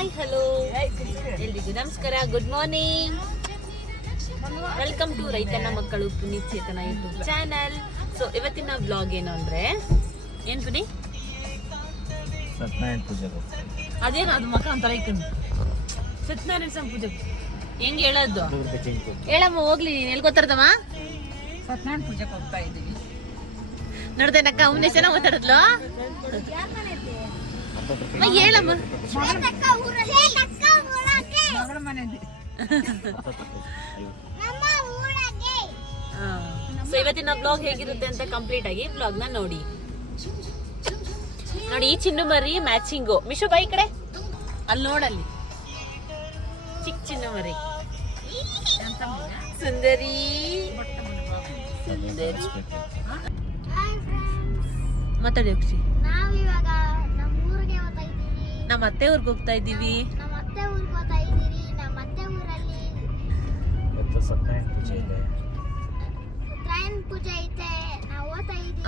Hi hello ಎಲ್ರಿಗೂ ನಮಸ್ಕಾರ, good morning, welcome to ರೈತನ ಮಕ್ಕಳು ಪುನೀತ್ ಚೇತನ ಯೂಟ್ಯೂಬ್ ಚಾನಲ್. ಸೊ ಇವತ್ತಿನ ಬ್ಲಾಗ್ ಏನು ಅಂದ್ರೆ ಏನ್ ಪುನಿ ಸತ್ಯನಾರಾಯಣ ಪೂಜೆ ಅದೇನು ಅದು ಮಕ್ಕ ಒಂಥರ ಇಕ್ಕಂಡು ಸತ್ಯನಾರಾಯಣ ಸ್ವಾಮಿ ಪೂಜೆ ಹೆಂಗ್ ಹೇಳೋದು ಹೇಳಮ್ಮ, ಹೋಗ್ಲಿ ನೀನ್ ಎಲ್ಲಿ ಗೊತ್ತಾರದಮ್ಮ. ಸತ್ಯನಾರಾಯಣ ಪೂಜೆಗೆ ಹೋಗ್ತಾ ಇದ್ದೀವಿ. ನೋಡ್ದೇನಕ್ಕ ಅವನೇ ಚೆನ್ನಾಗಿ ಮಾತಾಡದ್ಲು. ಹೇಳಮ್ಮ. ಮಗಳ ಮನೆಯಲ್ಲಿ ಸೊ ಇವತ್ತಿನ ಬ್ಲಾಗ್ ಹೇಗಿರುತ್ತೆ ಅಂತ ಕಂಪ್ಲೀಟ್ ಆಗಿ ಬ್ಲಾಗ್ ನ ನೋಡಿ. ಈ ಚಿನ್ನು ಮರಿ ಮ್ಯಾಚಿಂಗು. ಮಿಶು ಬೈ ಕಡೆ ಅಲ್ಲಿ ನೋಡಲ್ಲಿ ಚಿಕ್ಕ ಚಿನ್ನು ಮರಿ ಸುಂದರಿ ಸುಂದರಿ ಮಾತಾಡಿ ಅಕ್ಷಿ. ನಮ್ಮ ಅತ್ತೆ ಊರ್ಗೆ ಹೋಗ್ತಾ ಇದ್ದೀವಿ.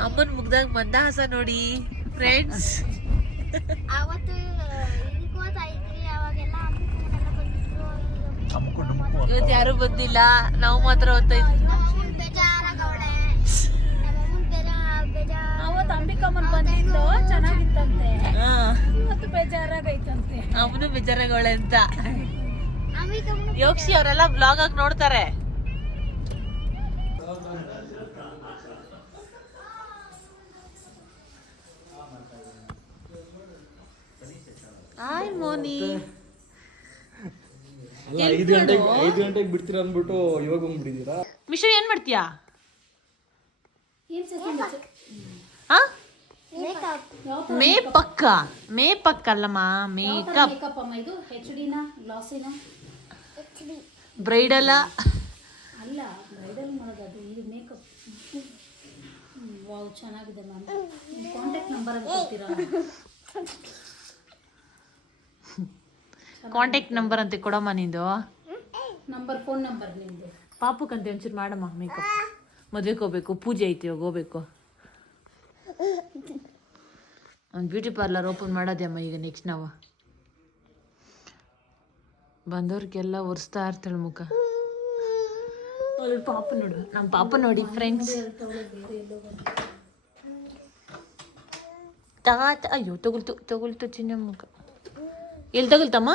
ಅಮ್ಮನ ಮುಗ್ದಾಗ ಮಂದಹಾಸ ನೋಡಿ ಫ್ರೆಂಡ್ಸ್. ಇವತ್ತು ಯಾರು ಬಂದಿಲ್ಲ, ನಾವು ಮಾತ್ರ ಓದ್ತಾ ಇದ್ವಿ. ಅವತ್ತು ಅಂಬಿಕಮ್ಮನ್ ಬಂದಿದ್ದು ಚೆನ್ನಾಗಿತ್ತಂತೆ, ಇವತ್ತು ಬೇಜಾರಾಗೈತಂತೆ. ಅವನು ಬೇಜಾರಾಗೋಳೆ ಅಂತ ಯೋಕ್ಷಿ ಅವರೆಲ್ಲ ಬ್ಲಾಗ್ ಆಗಿ ನೋಡ್ತಾರೆ. ಹಾಯ್ ಮೋನಿ. 5 ಗಂಟೆಗೆ ಬಿಡ್ತೀರಾ ಅಂದ್ಬಿಟ್ಟು ಇವಾಗ ಬಂದ್ಬಿಟ್ಟಿದ್ದೀರಾ. ಮಿಶು ಏನ್ ಮಾಡ್ತೀಯಾ? ಮೇಪಕ್ ಅಲ್ಲಮ್ಮ, ಮೇಕಪ್. ಬ್ರೈಡಲ್ ಅಲ್ಲ, ಬ್ರೈಡಲ್ ಮಾಡೋದು ಅದು, ಇದು ಮೇಕಪ್. ವಾವ್, ಚೆನ್ನಾಗಿದೆ ಮ್ಯಾಮ್. ಕಾಂಟ್ಯಾಕ್ಟ್ ನಂಬರ್ ಅಂತ ಕೊಡ್ತೀರಾ? ಕಾಂಟ್ಯಾಕ್ಟ್ ನಂಬರ್ ಅಂತ ಕೊಡಮ್ಮ ನಿಂದು ನಂಬರ್, ಫೋನ್ ನಂಬರ್ ನಿಮ್ದು. ಪಾಪಕ್ಕಂತೆ ಒಂಚೂರು ಮಾಡಮ್ಮ ಮೇಕಪ್. ಮದ್ವೆಗೆ ಹೋಗ್ಬೇಕು, ಪೂಜೆ ಐತಿ, ಇವಾಗ ಹೋಗ್ಬೇಕು. ಒಂದು ಬ್ಯೂಟಿ ಪಾರ್ಲರ್ ಓಪನ್ ಮಾಡೋದಮ್ಮ ಈಗ ನೆಕ್ಸ್ಟ್. ನಾವು ಬಂದವ್ರಿಗೆಲ್ಲ ಒರೆಸ್ತಾ ಇರ್ತಾಳೆ ಮುಖ. ಪಾಪ ನೋಡು, ನಮ್ಮ ಪಾಪ ನೋಡಿ ಫ್ರೆಂಡ್ಸ್. ಅಯ್ಯೋ ತಗೊಳ್ತು ಚಿನ್ನ ಮುಖ. ಎಲ್ಲಿ ತಗೊಳ್ತಮ್ಮ?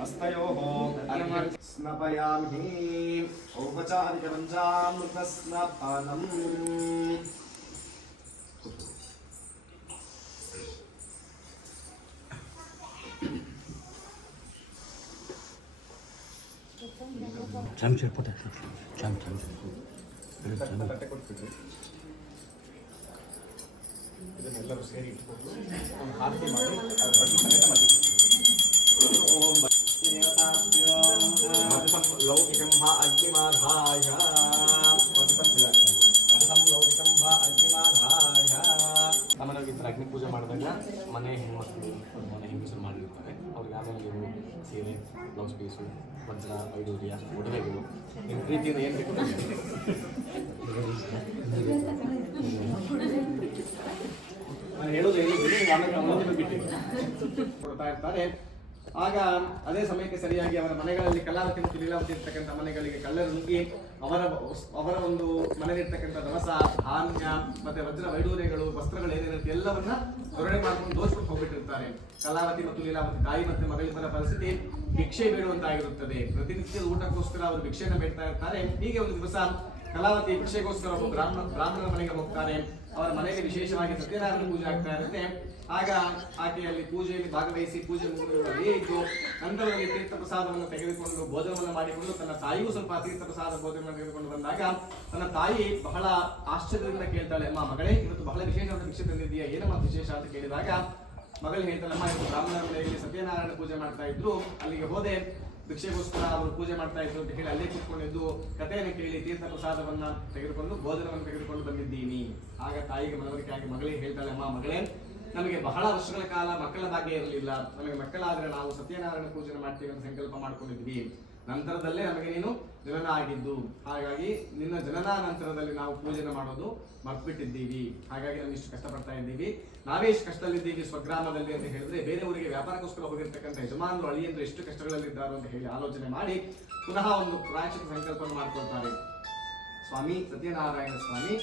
ಹಸ್ತಯೋಃ ಸ್ನಪಯಾಮಿ ಔಪಚಾರಿಕ ಪಂಚಾಮೃತ ಸ್ನಪನಂ. ಇದನ್ನೆಲ್ಲರೂ ಸೇರಿ ಇಟ್ಕೊಂಡು ಒಂದು ಆರತಿ ಮಾಡಿ ಪಟ್ಟಿ ಸಮೇತ ಮಾಡಿ. ಓಂ ದೇವತಾಭ್ಯೋ ಲೌಕಿಕಂ ವಾ ಅಗ್ನಿಮಾಧಾಯ ಲೌಕಿಕಂ ವಾ ಅಗ್ನಿಮಾಧಾಯ. ಸಾಮಾನ್ಯವಾಗಿ ಅಗ್ನಿ ಪೂಜೆ ಮಾಡಿದಾಗ ಮನೆ ಹೆಣ್ಮಕ್ಳು ಮನೆ ಹೆಂಗಸರು ಮಾಡಿರ್ತಾರೆ. ಅವ್ರಿಗೆ ಆಮೇಲೆ ನೀವು ಸೀರೆ, ಬ್ಲೌಸ್ ಪೀಸು, ವಜ್ರ, ವೈಡೂರ್ಯ, ಒಡವೆಗಳು, ನಿಮ್ಮ ಪ್ರೀತಿಯಿಂದ ಏನು ಬೇಕು ನಾನು ಹೇಳೋದು ಆಮೇಲೆ ಬಿಟ್ಟು ಕೊಡ್ತಾ ಇರ್ತಾರೆ. ಆಗ ಅದೇ ಸಮಯಕ್ಕೆ ಸರಿಯಾಗಿ ಅವರ ಮನೆಗಳಲ್ಲಿ ಕಲಾವತಿ ಮತ್ತು ಲೀಲಾವತಿ ಇರ್ತಕ್ಕಂಥ ಮನೆಗಳಿಗೆ ಕಳ್ಳರು ನುಗ್ಗಿ ಅವರ ಒಂದು ಮನೆಯಲ್ಲಿರ್ತಕ್ಕಂಥ ದವಸ, ಧಾನ್ಯ ಮತ್ತೆ ವಜ್ರ ವೈಡೂರ್ಯಗಳು, ವಸ್ತ್ರಗಳು ಏನೇನಿರುತ್ತೆ ಎಲ್ಲವನ್ನ ಹೊರಗಡೆ ಮಾಡ್ಕೊಂಡು ದೋಚ್ಕೊಂಡು ಹೋಗ್ಬಿಟ್ಟಿರ್ತಾರೆ. ಕಲಾವತಿ ಮತ್ತು ಲೀಲಾವತಿ ತಾಯಿ ಮತ್ತೆ ಮಗಳಿಬ್ಬರ ಪರಿಸ್ಥಿತಿ ಭಿಕ್ಷೆ ಬೇಡುವಂತಾಗಿರುತ್ತದೆ. ಪ್ರತಿನಿತ್ಯದ ಊಟಕ್ಕೋಸ್ಕರ ಅವರು ಭಿಕ್ಷೆಯನ್ನು ಬೇಡ್ತಾ ಇರ್ತಾರೆ. ಹೀಗೆ ಒಂದು ದಿವಸ ಕಲಾವತಿ ಭಿಕ್ಷೆಗೋಸ್ಕರ ಒಬ್ಬ ಬ್ರಾಹ್ಮಣರ ಮನೆಗೆ ಹೋಗ್ತಾರೆ. ಅವರ ಮನೆಯಲ್ಲಿ ವಿಶೇಷವಾಗಿ ಸತ್ಯನಾರಾಯಣ ಪೂಜೆ ಆಗ್ತಾ ಇರುತ್ತೆ. ಆಗ ಆಕೆಯಲ್ಲಿ ಪೂಜೆಯಲ್ಲಿ ಭಾಗವಹಿಸಿ ಪೂಜೆ ಮುಗಿದುವರೆಗೆ ಇದ್ದು ನಂತರದಲ್ಲಿ ತೀರ್ಥ ಪ್ರಸಾದವನ್ನು ತೆಗೆದುಕೊಂಡು ಭೋಜನವನ್ನು ಮಾಡಿಕೊಂಡು ತನ್ನ ತಾಯಿಯೂ ಸ್ವಲ್ಪ ತೀರ್ಥ ಪ್ರಸಾದ ಭೋಜನವನ್ನು ತೆಗೆದುಕೊಂಡು ಬಂದಾಗ ತನ್ನ ತಾಯಿ ಬಹಳ ಆಶ್ಚರ್ಯದಿಂದ ಕೇಳ್ತಾಳೆ, ಅಮ್ಮ ಮಗಳೇ ಇವತ್ತು ಬಹಳ ವಿಶೇಷವಾದ ಭಿಕ್ಷೆ ತಂದಿದ್ದೀಯಾ, ಏನಮ್ಮ ವಿಶೇಷ ಅಂತ ಕೇಳಿದಾಗ ಮಗಳು ಹೇಳ್ತಾಳಮ್ಮ, ಇವತ್ತು ಬ್ರಾಹ್ಮಣರ ಮನೆಯಲ್ಲಿ ಸತ್ಯನಾರಾಯಣ ಪೂಜೆ ಮಾಡ್ತಾ ಇದ್ರು, ಅಲ್ಲಿಗೆ ಹೋದೆ, ಭಿಕ್ಷೆಗೋಸ್ಕರ ಅವರು ಪೂಜೆ ಮಾಡ್ತಾ ಇದ್ರು ಅಂತ ಹೇಳಿ ಅಲ್ಲೇ ಕೂತ್ಕೊಂಡಿದ್ದು ಕಥೆಯನ್ನು ಕೇಳಿ ತೀರ್ಥ ಪ್ರಸಾದವನ್ನ ತೆಗೆದುಕೊಂಡು ಭೋಜನವನ್ನು ತೆಗೆದುಕೊಂಡು ಬಂದಿದ್ದೀನಿ. ಆಗ ತಾಯಿಗೆ ಮನವರಿಕೆ ಆಗಿ ಮಗಳಿಗೆ ಹೇಳ್ತಾಳೆ, ಅಮ್ಮ ಮಗಳೇ, ನಮಗೆ ಬಹಳ ವರ್ಷಗಳ ಕಾಲ ಮಕ್ಕಳ ಭಾಗ್ಯ ಇರಲಿಲ್ಲ. ನಮಗೆ ಮಕ್ಕಳಾದ್ರೆ ನಾವು ಸತ್ಯನಾರಾಯಣ ಪೂಜೆ ಮಾಡ್ತೀವಿ ಅಂತ ಸಂಕಲ್ಪ ಮಾಡ್ಕೊಂಡಿದ್ವಿ. ನಂತರದಲ್ಲೇ ನಮಗೆ ನೀನು ಜನನ ಆಗಿದ್ದು. ಹಾಗಾಗಿ ನಿನ್ನ ಜನನ ನಂತರದಲ್ಲಿ ನಾವು ಪೂಜೆನ ಮಾಡೋದು ಮರ್ತ್ಬಿಟ್ಟಿದ್ದೀವಿ. ಹಾಗಾಗಿ ನಾವು ಇಷ್ಟು ಕಷ್ಟಪಡ್ತಾ ಇದ್ದೀವಿ. ನಾವೇ ಇಷ್ಟು ಕಷ್ಟದಲ್ಲಿದ್ದೀವಿ ಸ್ವಗ್ರಾಮದಲ್ಲಿ ಅಂತ ಹೇಳಿದ್ರೆ ಬೇರೆ ಊರಿಗೆ ವ್ಯಾಪಾರಕ್ಕೋಸ್ಕರ ಹೋಗಿರ್ತಕ್ಕಂಥ ಯಜಮಾನರು ಅಳಿಯಂದ್ರು ಎಷ್ಟು ಕಷ್ಟಗಳಲ್ಲಿದ್ದಾರೋ ಅಂತ ಹೇಳಿ ಆಲೋಚನೆ ಮಾಡಿ ಪುನಃ ಒಂದು ಪ್ರಾಯಶ್ಚಿತ ಸಂಕಲ್ಪವನ್ನು ಮಾಡ್ಕೊಳ್ತಾರೆ. ಸ್ವಾಮಿ ಸತ್ಯನಾರಾಯಣ ಸ್ವಾಮಿ,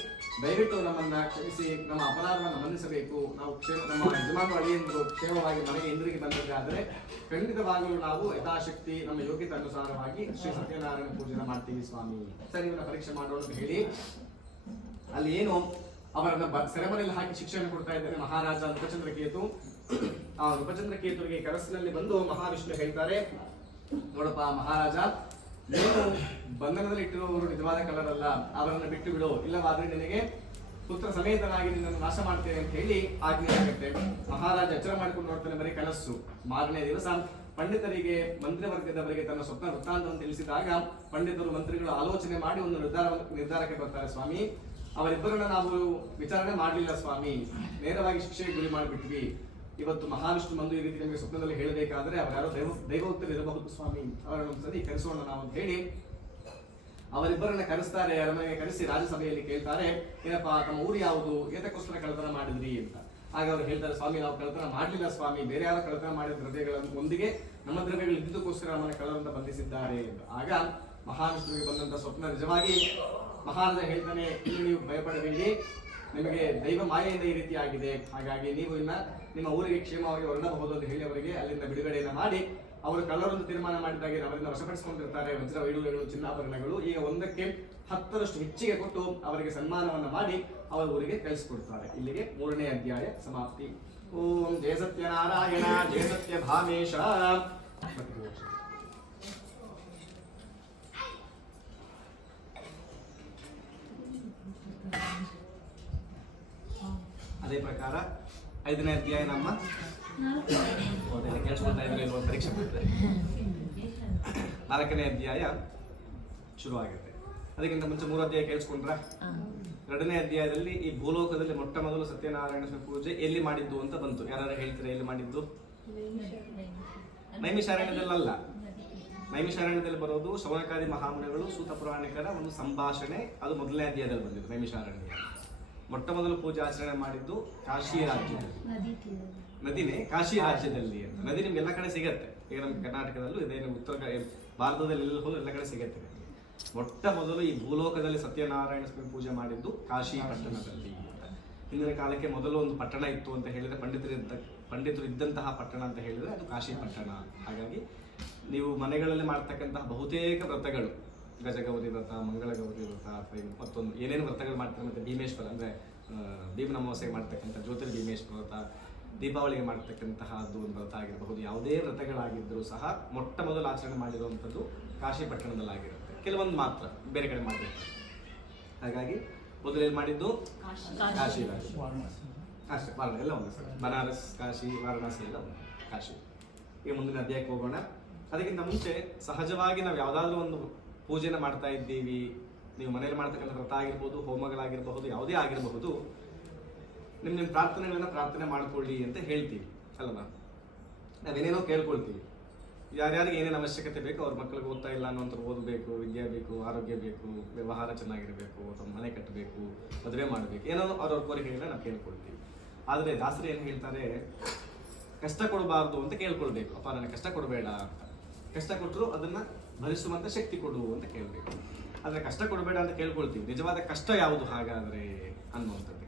ದಯವಿಟ್ಟು ನಮ್ಮನ್ನ ಕ್ಷಮಿಸಿ, ನಮ್ಮ ಅಪರಾಧವನ್ನು ಮನ್ನಿಸಬೇಕು. ನಾವು ನಮ್ಮ ಯಜಮಾನರು ಅಳಿಯಂದ್ರು ಕ್ಷೇಮವಾಗಿ ಮನೆಗೆ ಹಿಂದಿರುಗಿ ಬಂದಿದ್ದಾದರೆ ಖಂಡಿತವಾಗಲೂ ನಾವು ಯಥಾಶಕ್ತಿ ನಮ್ಮ ಯೋಗ್ಯತೆ ಅನುಸಾರವಾಗಿ ಶ್ರೀ ಸತ್ಯನಾರಾಯಣ ಪೂಜೆನ ಮಾಡ್ತೀವಿ ಸ್ವಾಮಿ. ಸರಿ, ಇವನ್ನ ಪರೀಕ್ಷೆ ಮಾಡೋಣ ಅಂತ ಹೇಳಿ ಅಲ್ಲಿ ಏನು ಅವರನ್ನ ಸೆರೆಮನೆಯಲ್ಲಿ ಹಾಕಿ ಶಿಕ್ಷೆಯನ್ನು ಕೊಡ್ತಾ ಇದ್ದಾರೆ ಮಹಾರಾಜ ನೃಪಚಂದ್ರಕೇತು. ಆ ನೃಪಚಂದ್ರಕೇತುವಿಗೆ ಕನಸಿನಲ್ಲಿ ಬಂದು ಮಹಾವಿಷ್ಣು ಹೇಳ್ತಾರೆ, ನೋಡಪ್ಪ ಮಹಾರಾಜ, ನೀನು ಬಂಧನದಲ್ಲಿ ಇಟ್ಟಿರುವವರು ನಿಜವಾದ ಕಳ್ಳರಲ್ಲ, ಅವರನ್ನು ಬಿಟ್ಟು ಬಿಡು, ಇಲ್ಲವಾದ್ರೆ ನಿನಗೆ ಪುತ್ರ ಸಮೇತನಾಗಿ ನಿನ್ನನ್ನು ನಾಶ ಮಾಡ್ತೇನೆ ಅಂತ ಹೇಳಿ ಆಜ್ಞೆ ಆಗುತ್ತೆ. ಮಹಾರಾಜ ಎಚ್ಚರ ಮಾಡಿಕೊಂಡು ನೋಡ್ತಾನೆ, ಬರೀ ಕನಸು. ಮಾರನೇ ದಿವಸ ಪಂಡಿತರಿಗೆ ಮಂತ್ರಿವರ್ಗದವರಿಗೆ ತನ್ನ ಸ್ವಪ್ನ ವೃತ್ತಾಂತವನ್ನು ತಿಳಿಸಿದಾಗ ಪಂಡಿತರು ಮಂತ್ರಿಗಳು ಆಲೋಚನೆ ಮಾಡಿ ಒಂದು ನಿರ್ಧಾರಕ್ಕೆ ಬರ್ತಾರೆ. ಸ್ವಾಮಿ, ಅವರಿಬ್ಬರನ್ನ ನಾವು ವಿಚಾರಣೆ ಮಾಡಲಿಲ್ಲ ಸ್ವಾಮಿ, ನೇರವಾಗಿ ಶಿಕ್ಷೆಗೆ ಗುರಿ ಮಾಡಿಬಿಟ್ವಿ. ಇವತ್ತು ಮಹಾವಿಷ್ಣು ಬಂದು ಈ ರೀತಿ ನಮಗೆ ಸ್ವಪ್ನದಲ್ಲಿ ಹೇಳಬೇಕಾದ್ರೆ ಅವರು ಯಾರೋ ದೈವೋಕ್ತರು ಇರಬಹುದು ಸ್ವಾಮಿ, ಅವರನ್ನು ಒಂದ್ಸರಿ ಕರೆಸೋಣ ನಾವು ಅಂತ ಹೇಳಿ ಅವರಿಬ್ಬರನ್ನ ಕರೆಸ್ತಾರೆ. ಅರಮನೆಗೆ ಕರೆಸಿ ರಾಜಸಭೆಯಲ್ಲಿ ಕೇಳ್ತಾರೆ, ಏನಪ್ಪಾ ತಮ್ಮ ಊರು ಯಾವುದು, ಏತಕ್ಕೋಸ್ಕರ ಕಳ್ಳತನ ಮಾಡಿದ್ರಿ ಅಂತ. ಆಗ ಅವರು ಹೇಳ್ತಾರೆ, ಸ್ವಾಮಿ ನಾವು ಕಳ್ಳತನ ಮಾಡಲಿಲ್ಲ ಸ್ವಾಮಿ, ಬೇರೆ ಯಾರೋ ಕಳ್ಳತನ ಮಾಡಿದ ದ್ರವ್ಯಗಳೊಂದಿಗೆ ನಮ್ಮ ದ್ರವ್ಯಗಳು ಇದ್ದುದಕ್ಕೋಸ್ಕರ ನಮ್ಮನ್ನ ಕಳ್ಳರಂತ ಬಂಧಿಸಿದ್ದಾರೆ ಅಂತ. ಆಗ ಮಹಾವಿಷ್ಣುವಿಗೆ ಬಂದಂತ ಸ್ವಪ್ನ ನಿಜವಾಗಿ ಮಹಾರಾಜ ಹೇಳ್ತಾನೆ, ಇಲ್ಲಿ ನೀವು ಭಯಪಡಬೇಡಿ, ನಿಮಗೆ ದೈವ ಮಾಯೆಯಿಂದ ಈ ರೀತಿ ಆಗಿದೆ, ಹಾಗಾಗಿ ನೀವು ಇನ್ನ ನಿಮ್ಮ ಊರಿಗೆ ಕ್ಷೇಮವಾಗಿ ಹೊರಡಬಹುದು ಅಂತ ಹೇಳಿ ಅವರಿಗೆ ಅಲ್ಲಿಂದ ಬಿಡುಗಡೆಯನ್ನು ಮಾಡಿ ಅವರು ಕಳ್ಳರೊಂದು ತೀರ್ಮಾನ ಮಾಡಿದಾಗ ಅವರಿಂದ ವಶಪಡಿಸಿಕೊಂಡಿರ್ತಾರೆ ವಜ್ರ ವೈಡೂರ್ಯಗಳು ಚಿನ್ನಾಭರಣಗಳು. ಈಗ 1ಕ್ಕೆ 10ರಷ್ಟು ಹೆಚ್ಚಿಗೆ ಕೊಟ್ಟು ಅವರಿಗೆ ಸನ್ಮಾನವನ್ನು ಮಾಡಿ ಅವರ ಊರಿಗೆ ಕಳಿಸಿಕೊಡ್ತಾರೆ. ಇಲ್ಲಿಗೆ 3ನೇ ಅಧ್ಯಾಯ ಸಮಾಪ್ತಿ. ಓಂ ಜಯ ಸತ್ಯನಾರಾಯಣ, ಜಯ ಸತ್ಯ ಭಾಮೇಶ. ಅದೇ ಪ್ರಕಾರ 5ನೇ ಅಧ್ಯಾಯ ನಮ್ಮ ಕೇಳಿಸ್ಕೊಳ್ತಾ ಇದ್ರೆ ಒಂದು ಪರೀಕ್ಷೆ ಮಾಡ್ತಾರೆ. 4ನೇ ಅಧ್ಯಾಯ ಶುರುವಾಗುತ್ತೆ. ಅದಕ್ಕಿಂತ ಮುಂಚೆ 3 ಅಧ್ಯಾಯ ಕೇಳಿಸ್ಕೊಂಡ್ರ. 2ನೇ ಅಧ್ಯಾಯದಲ್ಲಿ ಈ ಭೂಲೋಕದಲ್ಲಿ ಮೊಟ್ಟ ಮೊದಲು ಸತ್ಯನಾರಾಯಣ ಸ್ವಾಮಿ ಪೂಜೆ ಎಲ್ಲಿ ಮಾಡಿದ್ದು ಅಂತ ಬಂತು. ಯಾರು ಹೇಳ್ತೀರಾ ಎಲ್ಲಿ ಮಾಡಿದ್ದು? ನೈಮಿಷಾರಣ್ಯದಲ್ಲ. ನೈಮಿಷಾರಣ್ಯದಲ್ಲಿ ಬರೋದು ಶೌನಕಾದಿ ಮಹಾಮುನಿಗಳು ಸೂತ ಪುರಾಣಿಕರ ಒಂದು ಸಂಭಾಷಣೆ. ಅದು 1ನೇ ಅಧ್ಯಾಯದಲ್ಲಿ ಬಂದಿದ್ದು ನೈಮಿಷಾರಣ್ಯ. ಮೊಟ್ಟ ಮೊದಲು ಪೂಜೆ ಆಚರಣೆ ಮಾಡಿದ್ದು ಕಾಶಿ ರಾಜ್ಯದಲ್ಲಿ. ನದಿನೇ ಕಾಶಿ ರಾಜ್ಯದಲ್ಲಿ ಅಂತ. ನದಿ ನಿಮ್ಗೆ ಎಲ್ಲ ಕಡೆ ಸಿಗತ್ತೆ. ಈಗ ನಮ್ಮ ಕರ್ನಾಟಕದಲ್ಲೂ ಇದೇನು ಉತ್ತರ ಭಾರತದಲ್ಲಿ ಎಲ್ಲ ಹೋದ್ರು ಎಲ್ಲ ಕಡೆ ಸಿಗತ್ತೆ. ಮೊಟ್ಟ ಮೊದಲು ಈ ಭೂಲೋಕದಲ್ಲಿ ಸತ್ಯನಾರಾಯಣ ಸ್ವಾಮಿ ಪೂಜೆ ಮಾಡಿದ್ದು ಕಾಶಿ ಪಟ್ಟಣದಲ್ಲಿ ಅಂತ. ಹಿಂದಿನ ಕಾಲಕ್ಕೆ ಮೊದಲು ಒಂದು ಪಟ್ಟಣ ಇತ್ತು ಅಂತ ಹೇಳಿದ್ರೆ ಪಂಡಿತರು ಇದ್ದಂತಹ ಪಟ್ಟಣ ಅಂತ ಹೇಳಿದ್ರೆ ಅದು ಕಾಶಿ ಪಟ್ಟಣ. ಹಾಗಾಗಿ ನೀವು ಮನೆಗಳಲ್ಲಿ ಮಾಡ್ತಕ್ಕಂತಹ ಬಹುತೇಕ ವ್ರತಗಳು, ಗಜಗೌರಿ ವ್ರತ, ಮಂಗಳಗೌರಿ ವ್ರತ, ಅಥವಾ ಮತ್ತೊಂದು ಏನೇನು ವ್ರತಗಳು ಮಾಡ್ತಾರೆ, ಮತ್ತೆ ಭೀಮೇಶ್ವರ ಅಂದ್ರೆ ಭೀಮನ ಅಮಾವಾಸ್ಯೆಗೆ ಮಾಡ್ತಕ್ಕಂಥ ಜ್ಯೋತಿರ್ಭೀಮೇಶ್ವರ ವ್ರತ, ದೀಪಾವಳಿಗೆ ಮಾಡ್ತಕ್ಕಂತಹದ್ದು ಒಂದು ವ್ರತ ಆಗಿರಬಹುದು. ಯಾವುದೇ ವ್ರತಗಳಾಗಿದ್ದರೂ ಸಹ ಮೊಟ್ಟ ಮೊದಲು ಆಚರಣೆ ಮಾಡಿರುವಂಥದ್ದು ಕಾಶಿ ಪಟ್ಟಣದಲ್ಲಾಗಿರುತ್ತೆ. ಕೆಲವೊಂದು ಮಾತ್ರ ಬೇರೆ ಕಡೆ ಮಾಡಿರುತ್ತೆ. ಹಾಗಾಗಿ ಮೊದಲೇನು ಮಾಡಿದ್ದು ಕಾಶಿ ರಾಜ್ಯ ಅಷ್ಟೇ. ಎಲ್ಲ ಒಂದು ಸಲ ಬನಾರಸ್, ಕಾಶಿ, ವಾರಣಾಸಿ ಎಲ್ಲ ಒಂದು ಕಾಶಿ. ಈಗ ಮುಂದಿನ ಅಧ್ಯಾಯಕ್ಕೆ ಹೋಗೋಣ. ಅದಕ್ಕಿಂತ ಮುಂಚೆ ಸಹಜವಾಗಿ ನಾವು ಯಾವುದಾದ್ರೂ ಒಂದು ಪೂಜೆನ ಮಾಡ್ತಾ ಇದ್ದೀವಿ, ನೀವು ಮನೇಲಿ ಮಾಡ್ತಕ್ಕಂಥ ವ್ರತ ಆಗಿರ್ಬೋದು, ಹೋಮಗಳಾಗಿರಬಹುದು, ಯಾವುದೇ ಆಗಿರಬಹುದು, ನಿಮ್ಮ ಪ್ರಾರ್ಥನೆಗಳನ್ನ ಪ್ರಾರ್ಥನೆ ಮಾಡ್ಕೊಳ್ಳಿ ಅಂತ ಹೇಳ್ತೀವಿ ಅಲ್ವಾ. ನಾವೇನೇನೋ ಕೇಳ್ಕೊಳ್ತೀವಿ. ಯಾರ್ಯಾರಿಗೆ ಏನೇನು ಅವಶ್ಯಕತೆ ಬೇಕು, ಅವ್ರ ಮಕ್ಕಳಿಗೆ ಓದ್ತಾ ಇಲ್ಲ ಅನ್ನೋಂಥವ್ರು ಓದಬೇಕು, ವಿದ್ಯೆ ಬೇಕು, ಆರೋಗ್ಯ ಬೇಕು, ವ್ಯವಹಾರ ಚೆನ್ನಾಗಿರಬೇಕು, ಅಥವಾ ಮನೆ ಕಟ್ಟಬೇಕು, ಮದುವೆ ಮಾಡಬೇಕು, ಏನೋ ಅವ್ರವ್ರ ಕೋರಿಕೆಗಳನ್ನ ನಾವು ಕೇಳ್ಕೊಳ್ತೀವಿ. ಆದರೆ ದಾಸರು ಏನು ಹೇಳ್ತಾರೆ, ಕಷ್ಟ ಕೊಡಬಾರ್ದು ಅಂತ ಕೇಳ್ಕೊಳ್ಬೇಕು. ಅಪ್ಪ ನನಗೆ ಕಷ್ಟ ಕೊಡಬೇಡ ಅಂತ. ಕಷ್ಟ ಕೊಟ್ಟರು ಅದನ್ನ ಭರಿಸುವಂತ ಶಕ್ತಿ ಕೊಡು ಅಂತ ಕೇಳಬೇಕು. ಆದರೆ ಕಷ್ಟ ಕೊಡಬೇಡ ಅಂತ ಕೇಳ್ಕೊಳ್ತೀವಿ. ನಿಜವಾದ ಕಷ್ಟ ಯಾವುದು ಹಾಗಾದ್ರೆ ಅನ್ನುವಂಥದ್ದಕ್ಕೆ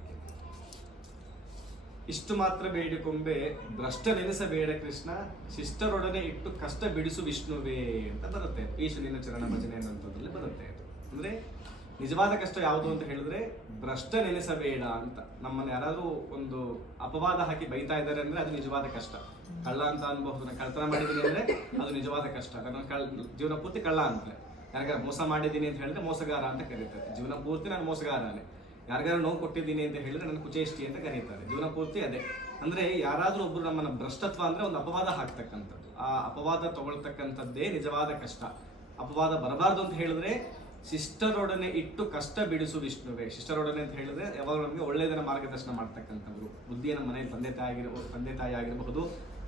ಇಷ್ಟು ಮಾತ್ರ ಬೇಡಿಕೊಂಬೆ ಭ್ರಷ್ಟ ನೆನೆಸಬೇಡ ಕೃಷ್ಣ, ಶಿಷ್ಟರೊಡನೆ ಇಟ್ಟು ಕಷ್ಟ ಬಿಡಿಸು ವಿಷ್ಣುವೇ ಅಂತ ಬರುತ್ತೆ. ಈಶ್ವರಿನ ಚರಣ ಭಜನೆ ಅನ್ನೋಂಥದ್ರಲ್ಲಿ ಬರುತ್ತೆ. ಅಂದ್ರೆ ನಿಜವಾದ ಕಷ್ಟ ಯಾವುದು ಅಂತ ಹೇಳಿದ್ರೆ ಭ್ರಷ್ಟ ನೆನೆಸಬೇಡ ಅಂತ. ನಮ್ಮನ್ನ ಯಾರಾದ್ರೂ ಒಂದು ಅಪವಾದ ಹಾಕಿ ಬೈತಾ ಇದ್ದಾರೆ ಅಂದ್ರೆ ಅದು ನಿಜವಾದ ಕಷ್ಟ. ಕಳ್ಳ ಅಂತ ಅನ್ಬಹುದು. ನಾನು ಕಳ್ತನ ಮಾಡಿದ್ದೀನಿ ಅಂದ್ರೆ ಅದು ನಿಜವಾದ ಕಷ್ಟ. ನಾನು ಜೀವನ ಪೂರ್ತಿ ಕಳ್ಳ ಅಂತಾರೆ. ಯಾರಿಗಾರ ಮೋಸ ಮಾಡಿದ್ದೀನಿ ಅಂತ ಹೇಳಿದ್ರೆ ಮೋಸಗಾರ ಅಂತ ಕರೀತಾರೆ. ಜೀವನ ಪೂರ್ತಿ ನಾನು ಮೋಸಗಾರನೇ. ಯಾರಿಗಾರು ನೋವು ಕೊಟ್ಟಿದ್ದೀನಿ ಅಂತ ಹೇಳಿದ್ರೆ ನನ್ನ ಕುಚೇಷ್ಟಿ ಅಂತ ಕರೀತಾರೆ. ಜೀವನ ಪೂರ್ತಿ ಅದೇ. ಅಂದ್ರೆ ಯಾರಾದ್ರೂ ಒಬ್ರು ನಮ್ಮನ್ನ ಭ್ರಷ್ಟತ್ವ ಅಂದ್ರೆ ಒಂದು ಅಪವಾದ ಹಾಕ್ತಕ್ಕಂಥದ್ದು. ಆ ಅಪವಾದ ತಗೊಳ್ತಕ್ಕಂಥದ್ದೇ ನಿಜವಾದ ಕಷ್ಟ. ಅಪವಾದ ಬರಬಾರ್ದು ಅಂತ ಹೇಳಿದ್ರೆ ಶಿಷ್ಟರೊಡನೆ ಇಟ್ಟು ಕಷ್ಟ ಬಿಡಿಸು ವಿಷ್ಣುವೇ. ಶಿಷ್ಟರೊಡನೆ ಅಂತ ಹೇಳಿದ್ರೆ ಯಾವಾಗ ನಮಗೆ ಒಳ್ಳೆಯದನ್ನ ಮಾರ್ಗದರ್ಶನ ಮಾಡ್ತಕ್ಕಂಥವ್ರು. ಬುದ್ಧಿಯನ್ನು ಮನೆಯಲ್ಲಿ ತಂದೆ ತಾಯಿ ಆಗಿರಬಹುದು,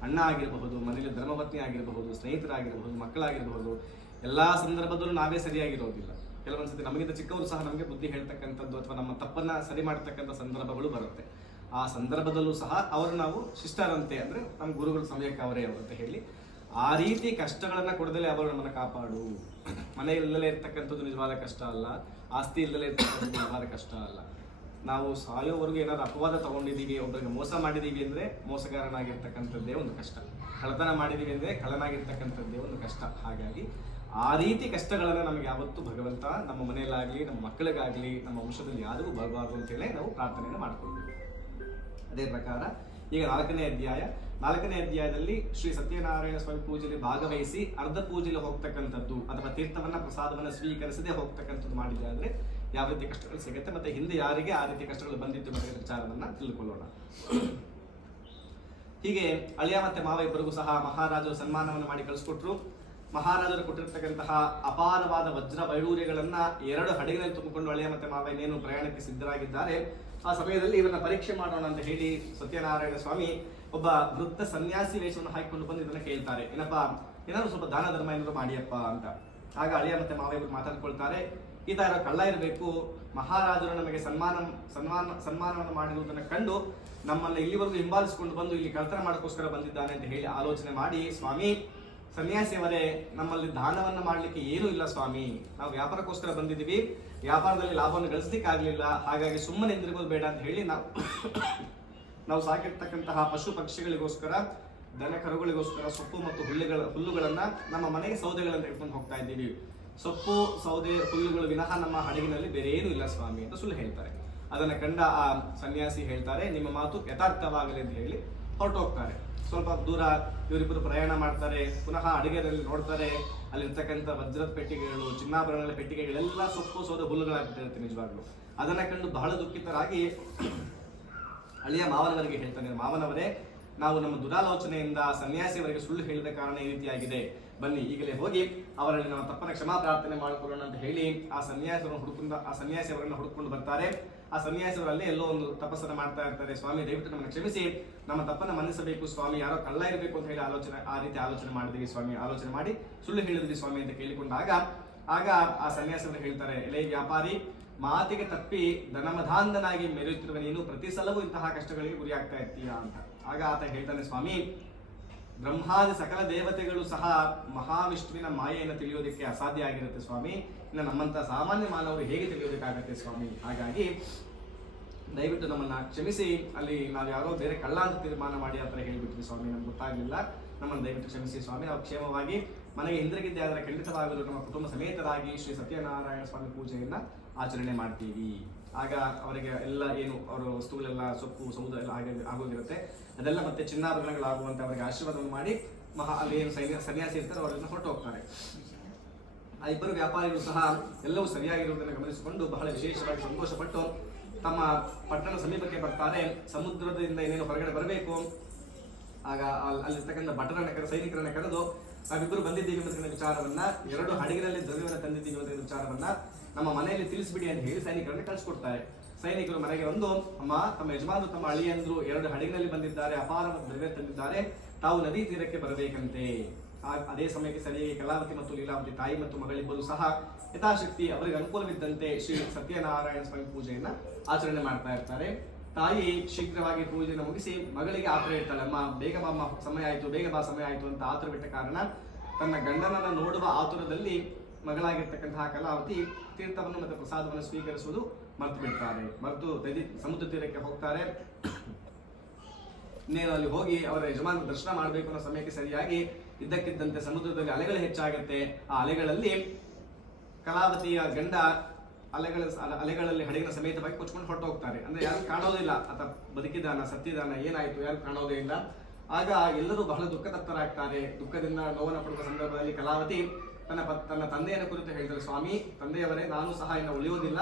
ಅಣ್ಣ ಆಗಿರಬಹುದು, ಮನೆಯಲ್ಲಿ ಧರ್ಮಪತ್ನಿ ಆಗಿರಬಹುದು, ಸ್ನೇಹಿತರಾಗಿರಬಹುದು, ಮಕ್ಕಳಾಗಿರಬಹುದು, ಎಲ್ಲಾ ಸಂದರ್ಭದಲ್ಲೂ ನಾವೇ ಸರಿಯಾಗಿರೋದಿಲ್ಲ. ಕೆಲವೊಂದ್ಸತಿ ನಮಗಿಂತ ಚಿಕ್ಕವರು ಸಹ ನಮಗೆ ಬುದ್ಧಿ ಹೇಳ್ತಕ್ಕಂಥದ್ದು ಅಥವಾ ನಮ್ಮ ತಪ್ಪನ್ನ ಸರಿ ಮಾಡ್ತಕ್ಕಂಥ ಸಂದರ್ಭಗಳು ಬರುತ್ತೆ. ಆ ಸಂದರ್ಭದಲ್ಲೂ ಸಹ ಅವರು ನಾವು ಶಿಷ್ಟರಂತೆ, ಅಂದ್ರೆ ನಮ್ಮ ಗುರುಗಳು ಸಮಯಕ್ಕೆ ಅವರೇ ಅಂತ ಹೇಳಿ ಆ ರೀತಿ ಕಷ್ಟಗಳನ್ನ ಕೊಡದಲೇ ಅವರು ನಮ್ಮನ್ನ ಕಾಪಾಡು. ಮನೆ ಇಲ್ಲದಲೇ ಇರ್ತಕ್ಕಂಥದ್ದು ನಿಜವಾದ ಕಷ್ಟ ಅಲ್ಲ, ಆಸ್ತಿ ಇಲ್ಲದಲೇ ಇರ್ತಕ್ಕಂಥದ್ದು ನಿಜವಾದ ಕಷ್ಟ ಅಲ್ಲ. ನಾವು ಸಾಯೋವರೆಗೂ ಏನಾದ್ರು ಅಪವಾದ ತಗೊಂಡಿದ್ದೀವಿ, ಒಬ್ಬರಿಗೆ ಮೋಸ ಮಾಡಿದೀವಿ ಅಂದ್ರೆ ಮೋಸಗಾರನಾಗಿರ್ತಕ್ಕಂಥದ್ದೇ ಒಂದು ಕಷ್ಟ, ಕಳ್ಳತನ ಮಾಡಿದೀವಿ ಅಂದ್ರೆ ಕಳ್ಳನಾಗಿರ್ತಕ್ಕಂಥದ್ದೇ ಒಂದು ಕಷ್ಟ. ಹಾಗಾಗಿ ಆ ರೀತಿ ಕಷ್ಟಗಳನ್ನ ನಮಗೆ ಯಾವತ್ತೂ ಭಗವಂತ ನಮ್ಮ ಮನೆಯಲ್ಲಾಗ್ಲಿ, ನಮ್ಮ ಮಕ್ಕಳಿಗಾಗ್ಲಿ, ನಮ್ಮ ವಂಶದಲ್ಲಿ ಯಾರಿಗೂ ಬರಬಾರ್ದು ಅಂತೇಳಿ ನಾವು ಪ್ರಾರ್ಥನೆಯನ್ನು ಮಾಡ್ಕೊಳ್ತೀವಿ. ಅದೇ ಪ್ರಕಾರ ಈಗ 4ನೇ ಅಧ್ಯಾಯದಲ್ಲಿ ಶ್ರೀ ಸತ್ಯನಾರಾಯಣ ಸ್ವಾಮಿ ಪೂಜೆಯಲ್ಲಿ ಭಾಗವಹಿಸಿ ಅರ್ಧ ಪೂಜೆಯಲ್ಲಿ ಹೋಗ್ತಕ್ಕಂಥದ್ದು ಅಥವಾ ತೀರ್ಥವನ್ನ ಪ್ರಸಾದವನ್ನ ಸ್ವೀಕರಿಸದೆ ಹೋಗ್ತಕ್ಕಂಥದ್ದು ಮಾಡಿದ್ರೆ ಅಂದ್ರೆ ಯಾವ ರೀತಿ ಕಷ್ಟಗಳು ಸಿಗುತ್ತೆ, ಮತ್ತೆ ಹಿಂದೆ ಯಾರಿಗೆ ಆ ರೀತಿ ಕಷ್ಟಗಳು ಬಂದಿತ್ತು ಅನ್ನೋ ವಿಚಾರವನ್ನ ತಿಳ್ಕೊಳ್ಳೋಣ. ಹೀಗೆ ಅಳಿಯ ಮತ್ತೆ ಮಾವ ಇಬ್ಬರಿಗೂ ಸಹ ಮಹಾರಾಜರು ಸನ್ಮಾನವನ್ನು ಮಾಡಿ ಕಳಿಸ್ಕೊಟ್ರು. ಮಹಾರಾಜರು ಕೊಟ್ಟಿರ್ತಕ್ಕಂತಹ ಅಪಾರವಾದ ವಜ್ರ ವೈಡೂರ್ಯಗಳನ್ನ 2 ಹಡಗಿನಲ್ಲಿ ತುಂಬಿಕೊಂಡು ಅಳಿಯ ಮತ್ತೆ ಮಾವ ಇನ್ನೇನು ಪ್ರಯಾಣಕ್ಕೆ ಸಿದ್ಧರಾಗಿದ್ದಾರೆ. ಆ ಸಮಯದಲ್ಲಿ ಇವನ್ನ ಪರೀಕ್ಷೆ ಮಾಡೋಣ ಅಂತ ಹೇಳಿ ಸತ್ಯನಾರಾಯಣ ಸ್ವಾಮಿ ಒಬ್ಬ ವೃತ್ತ ಸನ್ಯಾಸಿ ವೇಷವನ್ನು ಹಾಕಿಕೊಂಡು ಬಂದು ಇದನ್ನ ಕೇಳ್ತಾರೆ, ಏನಪ್ಪಾ ಏನಾದ್ರು ಸ್ವಲ್ಪ ದಾನ ಧರ್ಮ ಏನಾದ್ರು ಮಾಡಿಯಪ್ಪ ಅಂತ. ಆಗ ಅಳಿಯ ಮತ್ತೆ ಮಾವ ಇವರು ಮಾತಾಡ್ಕೊಳ್ತಾರೆ, ಈತ ಯಾರೋ ಕಳ್ಳ ಇರಬೇಕು, ಮಹಾರಾಜರು ನಮಗೆ ಸನ್ಮಾನವನ್ನು ಮಾಡಿರುವುದನ್ನು ಕಂಡು ನಮ್ಮನ್ನ ಇಲ್ಲಿವರೆಗೂ ಹಿಂಬಾಲಿಸಿಕೊಂಡು ಬಂದು ಇಲ್ಲಿ ಕಳ್ತನ ಮಾಡೋಕ್ಕೋಸ್ಕರ ಬಂದಿದ್ದಾನೆ ಅಂತ ಹೇಳಿ ಆಲೋಚನೆ ಮಾಡಿ, ಸ್ವಾಮಿ ಸನ್ಯಾಸಿಯವರೇ ನಮ್ಮಲ್ಲಿ ದಾನವನ್ನ ಮಾಡ್ಲಿಕ್ಕೆ ಏನೂ ಇಲ್ಲ ಸ್ವಾಮಿ, ನಾವು ವ್ಯಾಪಾರಕ್ಕೋಸ್ಕರ ಬಂದಿದ್ದೀವಿ, ವ್ಯಾಪಾರದಲ್ಲಿ ಲಾಭವನ್ನು ಗಳಿಸ್ಲಿಕ್ಕೆ ಆಗ್ಲಿಲ್ಲ, ಹಾಗಾಗಿ ಸುಮ್ಮನೆ ಹಿಂದಿರುಗೋದು ಬೇಡ ಅಂತ ಹೇಳಿ ನಾವು ಸಾಕಿರ್ತಕ್ಕಂತಹ ಪಶು ಪಕ್ಷಿಗಳಿಗೋಸ್ಕರ, ದನ ಕರುಗಳಿಗೋಸ್ಕರ ಸೊಪ್ಪು ಮತ್ತು ಹುಲ್ಲುಗಳನ್ನ ನಮ್ಮ ಮನೆಗೆ ಸೌದೆಗಳನ್ನು ತೆಗೆದುಕೊಂಡು ಹೋಗ್ತಾ ಇದ್ದೀವಿ. ಸೊಪ್ಪು ಸೌದೆ ಹುಲ್ಲುಗಳು ವಿನಃ ನಮ್ಮ ಹಡಗಿನಲ್ಲಿ ಬೇರೆ ಏನೂ ಇಲ್ಲ ಸ್ವಾಮಿ ಅಂತ ಸುಳ್ಳು ಹೇಳ್ತಾರೆ. ಅದನ್ನ ಕಂಡ ಆ ಸನ್ಯಾಸಿ ಹೇಳ್ತಾರೆ, ನಿಮ್ಮ ಮಾತು ಯಥಾರ್ಥವಾಗಲಿ ಅಂತ ಹೇಳಿ ಹೊರಟು ಹೋಗ್ತಾರೆ. ಸ್ವಲ್ಪ ದೂರ ಇವರಿಬ್ಬರು ಪ್ರಯಾಣ ಮಾಡ್ತಾರೆ. ಪುನಃ ಅಡುಗೆಯಲ್ಲಿ ನೋಡ್ತಾರೆ, ಅಲ್ಲಿರ್ತಕ್ಕಂಥ ವಜ್ರದ ಪೆಟ್ಟಿಗೆಗಳು, ಚಿನ್ನಾಭರಣಗಳ ಪೆಟ್ಟಿಗೆಗಳೆಲ್ಲ ಸೊಪ್ಪು ಸೌದೆ ಹುಲ್ಲುಗಳಾಗ್ಬಿಟ್ಟಿರುತ್ತೆ ನಿಜವಾಗ್ಲು. ಅದನ್ನ ಕಂಡು ಬಹಳ ದುಃಖಿತರಾಗಿ ಅಳಿಯ ಮಾವನವರಿಗೆ ಹೇಳ್ತಾನೆ, ಮಾವನವರೇ ನಾವು ನಮ್ಮ ದುರಾಲೋಚನೆಯಿಂದ ಸನ್ಯಾಸಿಯವರಿಗೆ ಸುಳ್ಳು ಹೇಳಿದ ಕಾರಣ ಈ ರೀತಿಯಾಗಿದೆ, ಬನ್ನಿ ಈಗಲೇ ಹೋಗಿ ಅವರಲ್ಲಿ ನಮ್ಮ ತಪ್ಪನ ಕ್ಷಮಾ ಪ್ರಾರ್ಥನೆ ಮಾಡಿಕೊಳ್ಳೋಣ ಅಂತ ಹೇಳಿ ಆ ಸನ್ಯಾಸಿಯವರನ್ನ ಹುಡುಕೊಂಡು ಬರ್ತಾರೆ. ಆ ಸನ್ಯಾಸಿಯವರಲ್ಲೇ ಎಲ್ಲೋ ಒಂದು ತಪಸ್ಸನ್ನು ಮಾಡ್ತಾ ಇರ್ತಾರೆ. ಸ್ವಾಮಿ ದಯವಿಟ್ಟು ನಮ್ಮನ್ನು ಕ್ಷಮಿಸಿ, ನಮ್ಮ ತಪ್ಪನ್ನ ಮನ್ನಿಸಬೇಕು ಸ್ವಾಮಿ, ಯಾರೋ ಕಳ್ಳ ಇರಬೇಕು ಅಂತ ಹೇಳಿ ಆ ರೀತಿ ಆಲೋಚನೆ ಮಾಡಿದೀವಿ ಸ್ವಾಮಿ, ಆಲೋಚನೆ ಮಾಡಿ ಸುಳ್ಳು ಹೇಳಿದ್ವಿ ಸ್ವಾಮಿ ಅಂತ ಕೇಳಿಕೊಂಡಾಗ ಆಗ ಆ ಸನ್ಯಾಸಿಯವರು ಹೇಳ್ತಾರೆ, ಎಲೆ ವ್ಯಾಪಾರಿ, ಮಾತಿಗೆ ತಪ್ಪಿ ಧನಮಧಾಂಧನಾಗಿ ಮೆರೆಯುತ್ತಿರುವ ನೀನು ಪ್ರತಿ ಸಲವೂ ಇಂತಹ ಕಷ್ಟಗಳಿಗೆ ಗುರಿ ಆಗ್ತಾ ಇರ್ತೀಯ ಅಂತ. ಆಗ ಆತ ಹೇಳ್ತಾನೆ, ಸ್ವಾಮಿ ಬ್ರಹ್ಮಾದಿ ಸಕಲ ದೇವತೆಗಳು ಸಹ ಮಹಾವಿಷ್ಣುವಿನ ಮಾಯೆಯನ್ನು ತಿಳಿಯೋದಕ್ಕೆ ಅಸಾಧ್ಯ ಆಗಿರುತ್ತೆ ಸ್ವಾಮಿ, ಇನ್ನು ನಮ್ಮಂತ ಸಾಮಾನ್ಯ ಮಾನವರು ಹೇಗೆ ತಿಳಿಯೋದಕ್ಕಾಗತ್ತೆ ಸ್ವಾಮಿ, ಹಾಗಾಗಿ ದಯವಿಟ್ಟು ನಮ್ಮನ್ನ ಕ್ಷಮಿಸಿ, ಅಲ್ಲಿ ನಾವು ಯಾರೋ ಬೇರೆ ಕಳ್ಳ ಅಂತ ತೀರ್ಮಾನ ಮಾಡಿ ಆ ಥರ ಹೇಳಿಬಿಟ್ವಿ ಸ್ವಾಮಿ, ನಮ್ಗೆ ಗೊತ್ತಾಗ್ಲಿಲ್ಲ, ನಮ್ಮನ್ನು ದಯವಿಟ್ಟು ಕ್ಷಮಿಸಿ ಸ್ವಾಮಿ, ನಾವು ಕ್ಷೇಮವಾಗಿ ಮನೆಗೆ ಹಿಂದಿರುಗಿದ್ದೆ ಆದರೆ ಖಂಡಿತವಾಗಲು ನಮ್ಮ ಕುಟುಂಬ ಸಮೇತರಾಗಿ ಶ್ರೀ ಸತ್ಯನಾರಾಯಣ ಸ್ವಾಮಿ ಪೂಜೆಯನ್ನ ಆಚರಣೆ ಮಾಡ್ತೀವಿ. ಆಗ ಅವರಿಗೆ ಎಲ್ಲ ಏನು ಅವರ ವಸ್ತುಗಳೆಲ್ಲ ಸೊಪ್ಪು ಸಮುದ್ರ ಎಲ್ಲ ಆಗೋಗಿರುತ್ತೆ, ಅದೆಲ್ಲ ಮತ್ತೆ ಚಿನ್ನಾಭರಣಗಳಾಗುವಂತೆ ಅವರಿಗೆ ಆಶೀರ್ವಾದವನ್ನು ಮಾಡಿ ಅಲ್ಲಿ ಏನು ಸನ್ಯಾಸಿ ಇರ್ತಾರೆ ಅವರೆಲ್ಲ ಹೊರಟು ಹೋಗ್ತಾರೆ. ಆ ಇಬ್ಬರು ವ್ಯಾಪಾರಿಗಳು ಸಹ ಎಲ್ಲವೂ ಸರಿಯಾಗಿರುವುದನ್ನು ಗಮನಿಸಿಕೊಂಡು ಬಹಳ ವಿಶೇಷವಾಗಿ ಸಂತೋಷಪಟ್ಟು ತಮ್ಮ ಪಟ್ಟಣ ಸಮೀಪಕ್ಕೆ ಬರ್ತಾರೆ. ಸಮುದ್ರದಿಂದ ಏನೇನು ಹೊರಗಡೆ ಬರಬೇಕು, ಆಗ ಅಲ್ಲಿರ್ತಕ್ಕಂಥ ಸೈನಿಕರನ್ನ ಕರೆದು ನಾವಿಬ್ಬರು ಬಂದಿದ್ದೀವಿ ಅನ್ನೋ ವಿಚಾರವನ್ನ, 2 ಹಡಗಿನಲ್ಲಿ ದ್ರವ್ಯವನ್ನು ತಂದಿದ್ದೀವಿ ಅನ್ನೋ ವಿಚಾರವನ್ನ ನಮ್ಮ ಮನೆಯಲ್ಲಿ ತಿಳಿಸ್ಬಿಡಿ ಅಂತ ಹೇಳಿ ಸೈನಿಕರನ್ನ ಕಳಿಸ್ಕೊಡ್ತಾರೆ. ಸೈನಿಕರು ಮನೆಗೆ ಬಂದು, ಅಮ್ಮ ತಮ್ಮ ಯಜಮಾನರು ತಮ್ಮ ಅಳಿಯಂದ್ರು 2 ಹಡಗಿನಲ್ಲಿ ಬಂದಿದ್ದಾರೆ, ಅಪಾರ ದ್ರವ್ಯ ತಂದಿದ್ದಾರೆ, ತಾವು ನದಿ ತೀರಕ್ಕೆ ಬರಬೇಕಂತೆ. ಅದೇ ಸಮಯಕ್ಕೆ ಸರಿಯಾಗಿ ಕಲಾವತಿ ಮತ್ತು ಲೀಲಾವತಿ ತಾಯಿ ಮತ್ತು ಮಗಳಿಬ್ಬರು ಸಹ ಯಥಾಶಕ್ತಿ ಅವರಿಗೆ ಅನುಕೂಲವಿದ್ದಂತೆ ಶ್ರೀ ಸತ್ಯನಾರಾಯಣ ಸ್ವಾಮಿ ಪೂಜೆಯನ್ನ ಆಚರಣೆ ಮಾಡ್ತಾ ಇರ್ತಾರೆ. ತಾಯಿ ಶೀಘ್ರವಾಗಿ ಪೂಜೆಯನ್ನು ಮುಗಿಸಿ ಮಗಳಿಗೆ ಆತರ ಇರ್ತಾಳೆ, ಅಮ್ಮ ಬೇಗ ಬಾ, ಸಮಯ ಆಯ್ತು, ಬೇಗ ಬಾ, ಸಮಯ ಆಯ್ತು ಅಂತ ಆತುರ ಬಿಟ್ಟ ಕಾರಣ ತನ್ನ ಗಂಡನನ್ನ ನೋಡುವ ಆತುರದಲ್ಲಿ ಮಗಳಾಗಿರ್ತಕ್ಕಂತಹ ಕಲಾವತಿ ತೀರ್ಥವನ್ನು ಮತ್ತು ಪ್ರಸಾದವನ್ನು ಸ್ವೀಕರಿಸುವುದು ಮರೆತು ಬಿಡ್ತಾರೆ. ಮರೆತು ಸಮುದ್ರ ತೀರಕ್ಕೆ ಹೋಗ್ತಾರೆ. ಇನ್ನೇನು ಅಲ್ಲಿ ಹೋಗಿ ಅವರ ಯಜಮಾನ ದರ್ಶನ ಮಾಡಬೇಕು ಅನ್ನೋ ಸಮಯಕ್ಕೆ ಸರಿಯಾಗಿ ಇದ್ದಕ್ಕಿದ್ದಂತೆ ಸಮುದ್ರದಲ್ಲಿ ಅಲೆಗಳು ಹೆಚ್ಚಾಗುತ್ತೆ. ಆ ಅಲೆಗಳಲ್ಲಿ ಕಲಾವತಿಯ ಗಂಡ ಅಲೆಗಳಲ್ಲಿ ಹಡಗಿನ ಸಮೇತವಾಗಿ ಕೊಚ್ಕೊಂಡು ಹೊರಟು ಹೋಗ್ತಾರೆ. ಅಂದ್ರೆ ಯಾರು ಕಾಣೋದಿಲ್ಲ, ಆತ ಬದುಕಿದಾನ ಸತ್ತಿದಾನ ಏನಾಯ್ತು ಯಾರು ಕಾಣೋದೇ ಇಲ್ಲ. ಆಗ ಎಲ್ಲರೂ ಬಹಳ ದುಃಖತಪ್ತರಾಗ್ತಾರೆ. ದುಃಖದಿಂದ ನೋವನ್ನು ಪಡುವ ಸಂದರ್ಭದಲ್ಲಿ ಕಲಾವತಿ ತನ್ನ ತಂದೆಯನ್ನು ಕುರಿತು ಹೇಳಿದರೆ, ಸ್ವಾಮಿ ತಂದೆಯವರೇ, ನಾನು ಸಹ ಇನ್ನು ಉಳಿಯೋದಿಲ್ಲ,